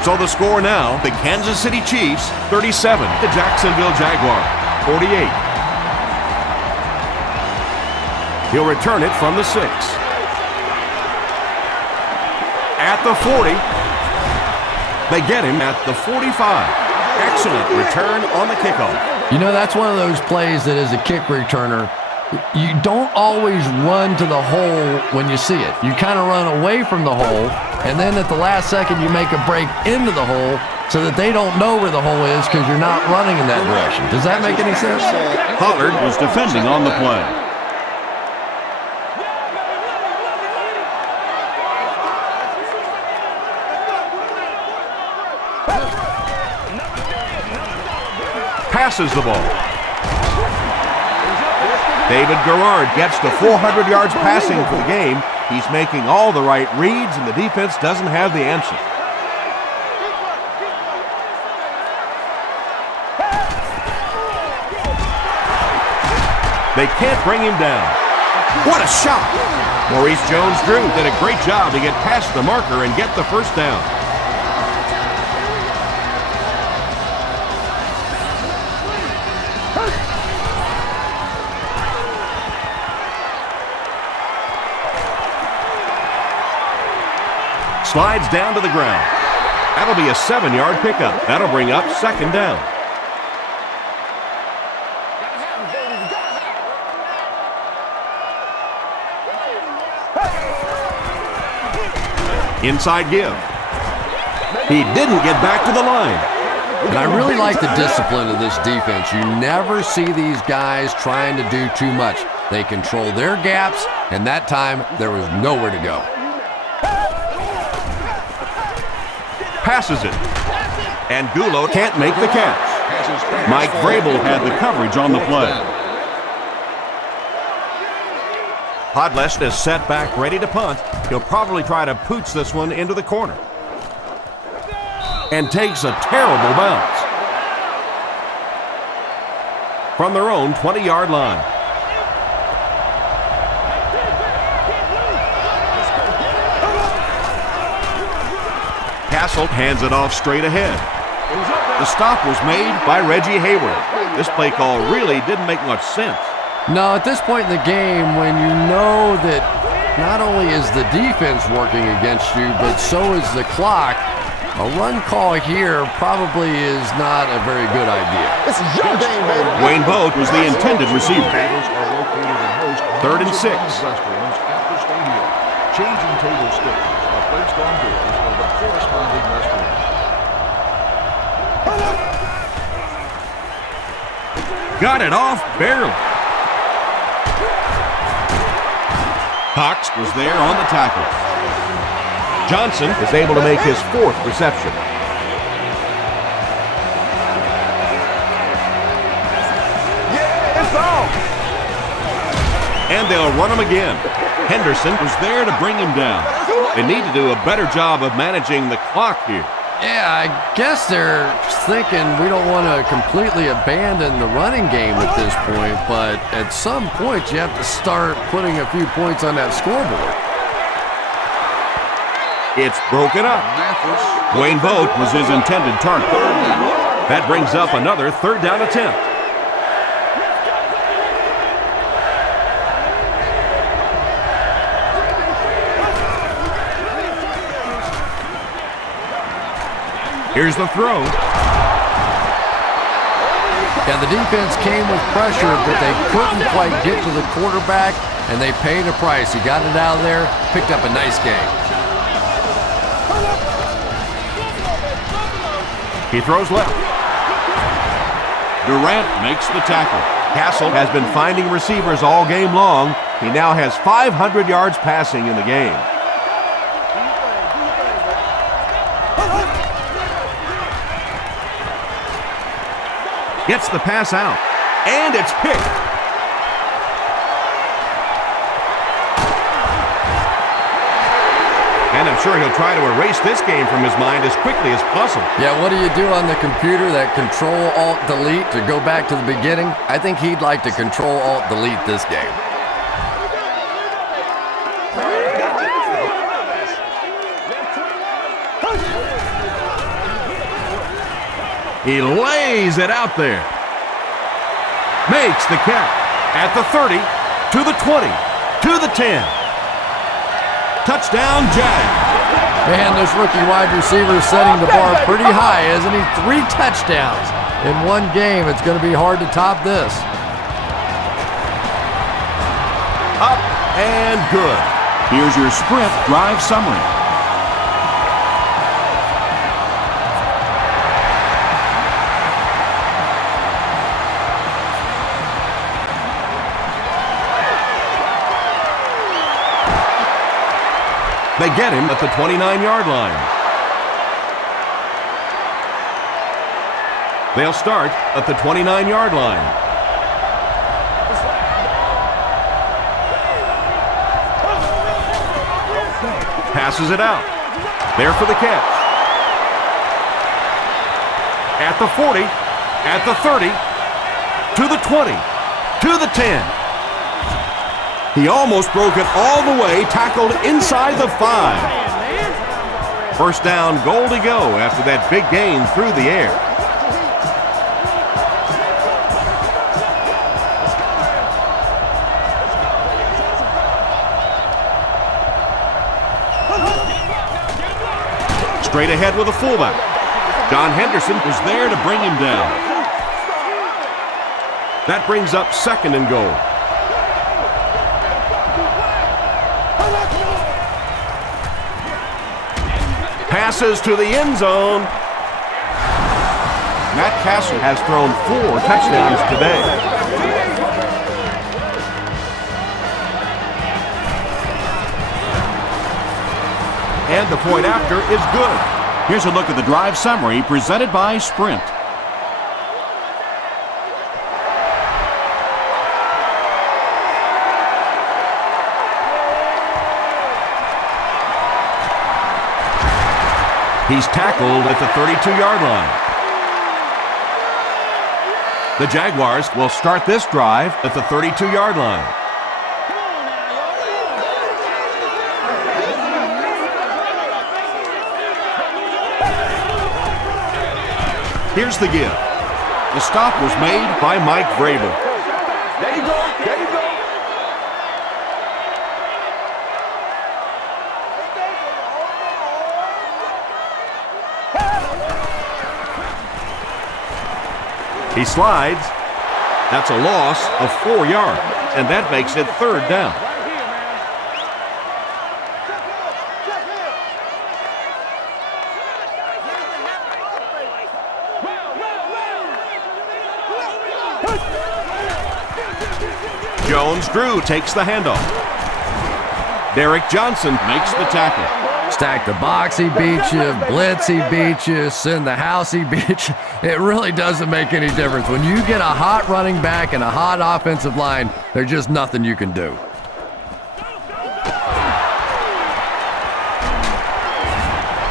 So the score now, the Kansas City Chiefs 37, the Jacksonville Jaguars 48. He'll return it from the 6. At the 40. They get him at the 45. Excellent return on the kickoff. You know, that's one of those plays that as a kick returner, you don't always run to the hole when you see it. You kind of run away from the hole, and then at the last second you make a break into the hole so that they don't know where the hole is because you're not running in that direction. Does that make any sense? Pollard was defending on the play. Passes the ball. David Garrard gets to 400 yards passing for the game. He's making all the right reads, and the defense doesn't have the answer. They can't bring him down. What a shot! Maurice Jones-Drew did a great job to get past the marker and get the first down. Slides down to the ground. That'll be a 7-yard pickup. That'll bring up second down. Inside give. He didn't get back to the line. And I really like the discipline of this defense. You never see these guys trying to do too much. They control their gaps, and that time there was nowhere to go. Passes it. And Gulo can't make the catch. Mike Vrabel had the coverage on the play. Podlest is set back, ready to punt. He'll probably try to pooch this one into the corner. And takes a terrible bounce. From their own 20-yard line. Castle hands it off straight ahead. The stop was made by Reggie Hayward. This play call really didn't make much sense. No, at this point in the game, when you know that not only is the defense working against you, but so is the clock, a run call here probably is not a very good idea. This is your game, baby. Wayne Bogue was the intended receiver. Third and 6. Changing table stakes are placed on doors of the corresponding restaurant. Got it off barely. Cox was there on the tackle. Johnson is able to make his 4th reception. Yeah, it's on. And they'll run him again. Henderson was there to bring him down. They need to do a better job of managing the clock here. Yeah, I guess they're thinking we don't want to completely abandon the running game at this point, but at some point you have to start putting a few points on that scoreboard. It's broken up. Wayne Boat was his intended target. That brings up another 3rd down attempt. Here's the throw. Yeah, the defense came with pressure, but they couldn't quite get to the quarterback, and they paid a price. He got it out of there, picked up a nice game. He throws left. Durant makes the tackle. Castle has been finding receivers all game long. He now has 500 yards passing in the game. Gets the pass out, and it's picked. And I'm sure he'll try to erase this game from his mind as quickly as possible. Yeah, what do you do on the computer? That Control-Alt-Delete to go back to the beginning? I think he'd like to Control-Alt-Delete this game. He lays it out there. Makes the catch at the 30, to the 20, to the 10. Touchdown, Jag. Man, this rookie wide receiver is setting the bar pretty high, isn't he? 3 touchdowns in one game. It's going to be hard to top this. Up and good. Here's your sprint drive summary. They get him at the 29-yard line. They'll start at the 29-yard line. Passes it out. There for the catch. At the 40, at the 30, to the 20, to the 10. He almost broke it all the way, tackled inside the 5. First down, goal to go after that big gain through the air. Straight ahead with a fullback. John Henderson was there to bring him down. That brings up 2nd and goal. Passes to the end zone. Matt Castle has thrown 4 touchdowns today. And the point after is good. Here's a look at the drive summary presented by Sprint. He's tackled at the 32-yard line. The Jaguars will start this drive at the 32-yard line. Here's the give. The stop was made by Mike Vrabel. There you go. There you go. He slides. That's a loss of 4 yards, and that makes it 3rd down. Jones-Drew takes the handoff. Derek Johnson makes the tackle. Stack the box, he beat you. Blitz, he beat you. Send the house, he beat you. It really doesn't make any difference. When you get a hot running back and a hot offensive line, there's just nothing you can do.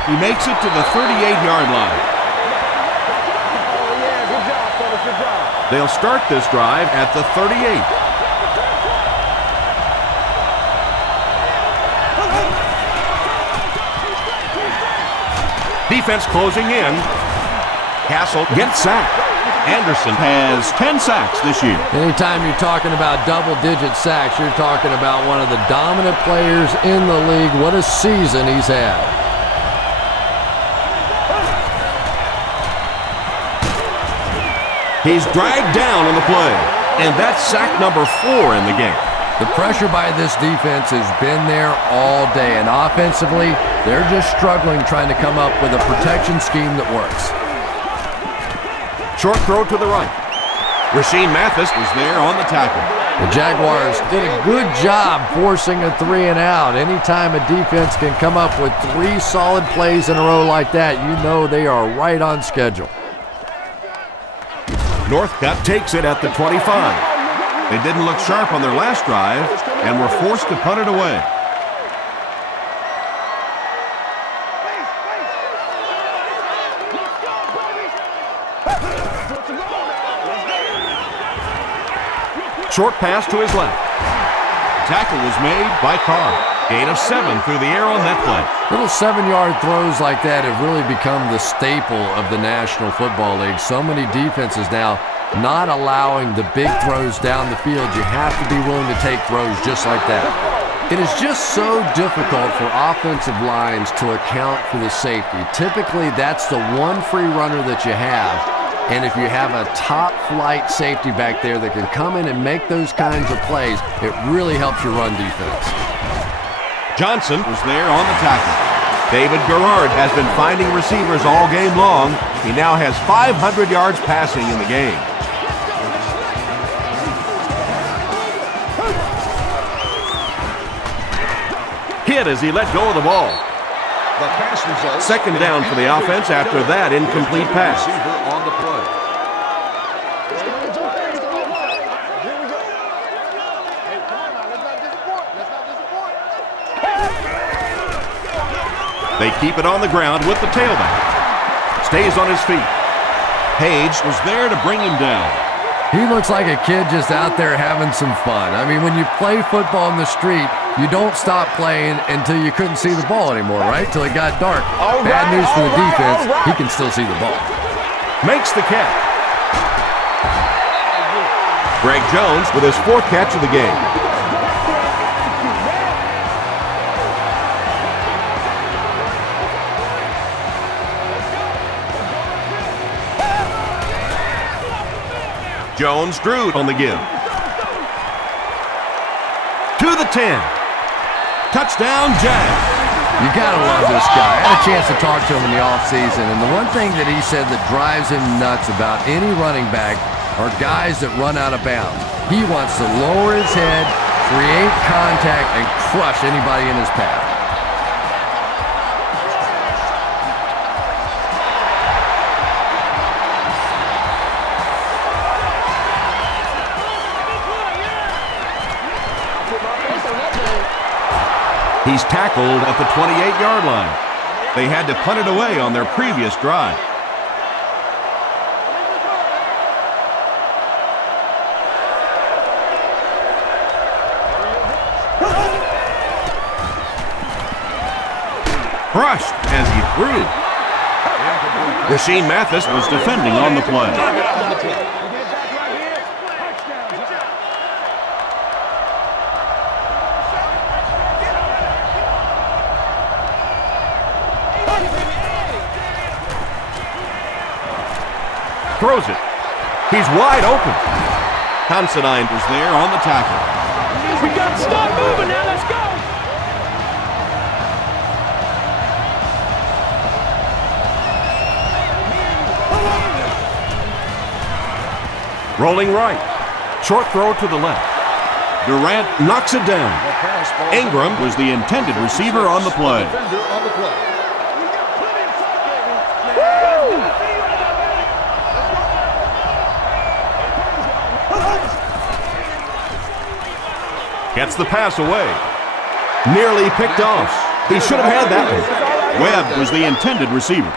He makes it to the 38-yard line. Oh, yeah, good job, fellas, good job. They'll start this drive at the 38. Defense closing in. Castle gets sacked. Anderson has 10 sacks this year. Anytime you're talking about double-digit sacks, you're talking about one of the dominant players in the league. What a season he's had. He's dragged down on the play, and that's sack number 4 in the game. The pressure by this defense has been there all day, and offensively, they're just struggling trying to come up with a protection scheme that works. Short throw to the right. Rashean Mathis was there on the tackle. The Jaguars did a good job forcing a 3-and-out. Anytime a defense can come up with 3 solid plays in a row like that, you know they are right on schedule. Northcutt takes it at the 25. They didn't look sharp on their last drive and were forced to punt it away. Short pass to his left. Tackle was made by Carr. Gain of 7 through the air on that play. Little 7-yard throws like that have really become the staple of the National Football League. So many defenses now not allowing the big throws down the field. You have to be willing to take throws just like that. It is just so difficult for offensive lines to account for the safety. Typically, that's the one free runner that you have. And if you have a top-flight safety back there that can come in and make those kinds of plays, it really helps your run defense. Johnson was there on the tackle. David Garrard has been finding receivers all game long. He now has 500 yards passing in the game. Hit as he let go of the ball. The pass results. Second down for the offense after that incomplete pass. Receiver on the play. They keep it on the ground with the tailback. Stays on his feet. Page was there to bring him down. He looks like a kid just out there having some fun. I mean, when you play football in the street, you don't stop playing until you couldn't see the ball anymore, right? Till it got dark. Bad news for the defense, he can still see the ball. Makes the catch. Greg Jones with his 4th catch of the game. Jones-Drew on the give. To the 10. Touchdown, Jags. You gotta love this guy. I had a chance to talk to him in the offseason, and the one thing that he said that drives him nuts about any running back are guys that run out of bounds. He wants to lower his head, create contact, and crush anybody in his path. He's tackled at the 28-yard line. They had to punt it away on their previous drive. Crushed as he threw. Rashean Mathis was defending on the play. Throws it. He's wide open. Considine was there on the tackle. We got to start moving now. Let's go. Rolling right. Short throw to the left. Durant knocks it down. The pass falls Ingram was the intended receiver on the play. Defender on the play. Gets the pass away. Nearly picked off. He should have had that one. Webb was the intended receiver.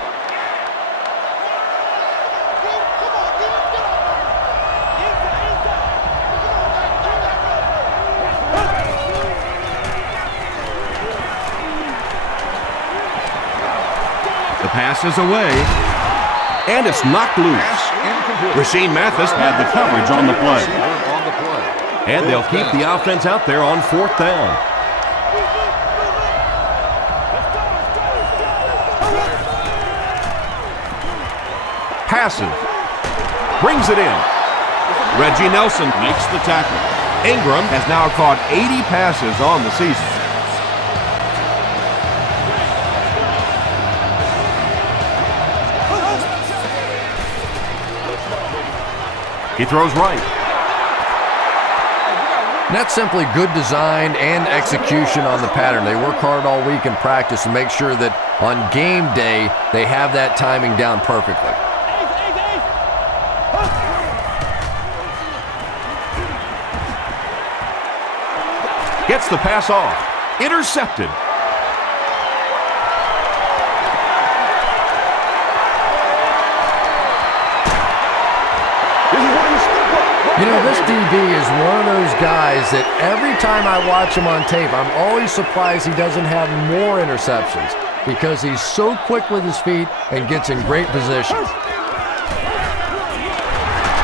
The pass is away, and it's knocked loose. Pass incomplete. Rasheed Mathis had the coverage on the play. Receiver on the play. And they'll keep the offense out there on 4th down. Passes. Brings it in. Reggie Nelson makes the tackle. Ingram has now caught 80 passes on the season. He throws right. And that's simply good design and execution on the pattern. They work hard all week in practice to make sure that on game day they have that timing down perfectly. Gets the pass off. Intercepted. You know, this DB is one of those guys that every time I watch him on tape, I'm always surprised he doesn't have more interceptions because he's so quick with his feet and gets in great position.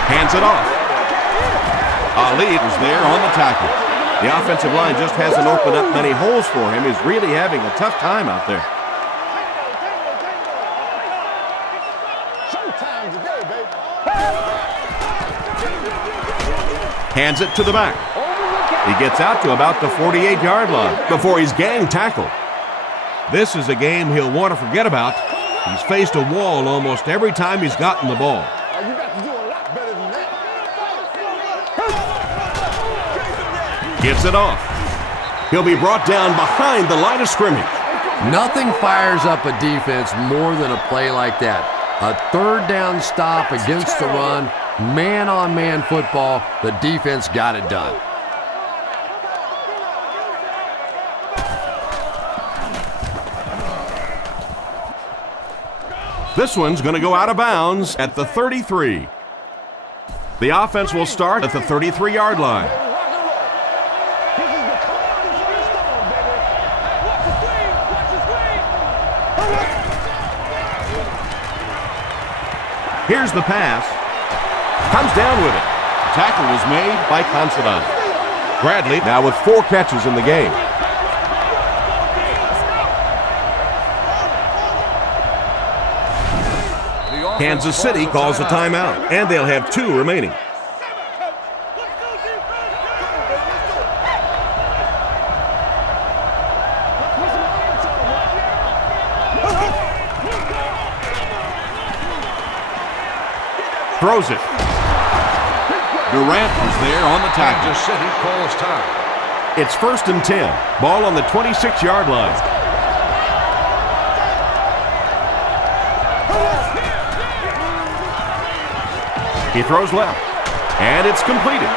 Hands it off. Ali was there on the tackle. The offensive line just hasn't opened up many holes for him. He's really having a tough time out there. Showtime today, baby. Hands it to the back. He gets out to about the 48-yard line before he's gang tackled. This is a game he'll want to forget about. He's faced a wall almost every time he's gotten the ball. You got to do a lot better than that. Gets it off. He'll be brought down behind the line of scrimmage. Nothing fires up a defense more than a play like that. A 3rd down stop against the run, man-on-man football. The defense got it done. This one's going to go out of bounds at the 33. The offense will start at the 33-yard line. Here's the pass. Comes down with it. Tackle was made by Considine. Bradley now with 4 catches in the game. Kansas City calls a timeout, and they'll have 2 remaining. Throws it. Durant was there on the tackle. Kansas City calls time. It's 1st and 10. Ball on the 26-yard line. He throws left, and it's completed.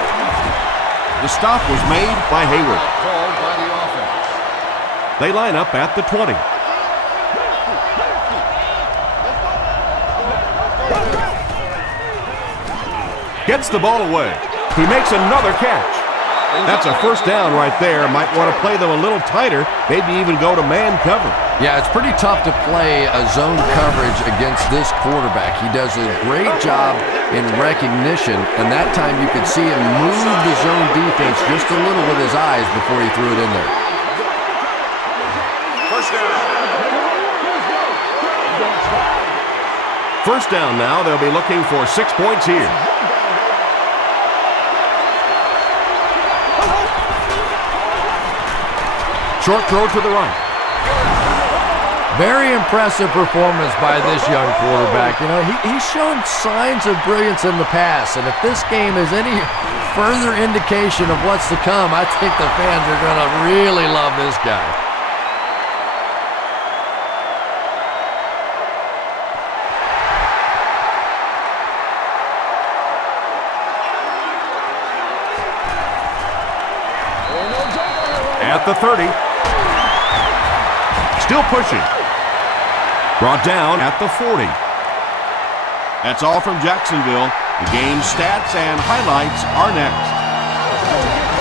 The stop was made by Hayward. Called by the offense. They line up at the 20. Gets the ball away. He makes another catch. That's a 1st down right there. Might want to play them a little tighter, maybe even go to man cover. Yeah, it's pretty tough to play a zone coverage against this quarterback. He does a great job in recognition, and that time you could see him move the zone defense just a little with his eyes before he threw it in there. 1st down. 1st down now. They'll be looking for 6 points here. Short throw to the right. Very impressive performance by this young quarterback. You know, he's shown signs of brilliance in the past, and if this game is any further indication of what's to come. I think the fans are going to really love this guy. At the 30. Still pushing. Brought down at the 40. That's all from Jacksonville. The game stats and highlights are next.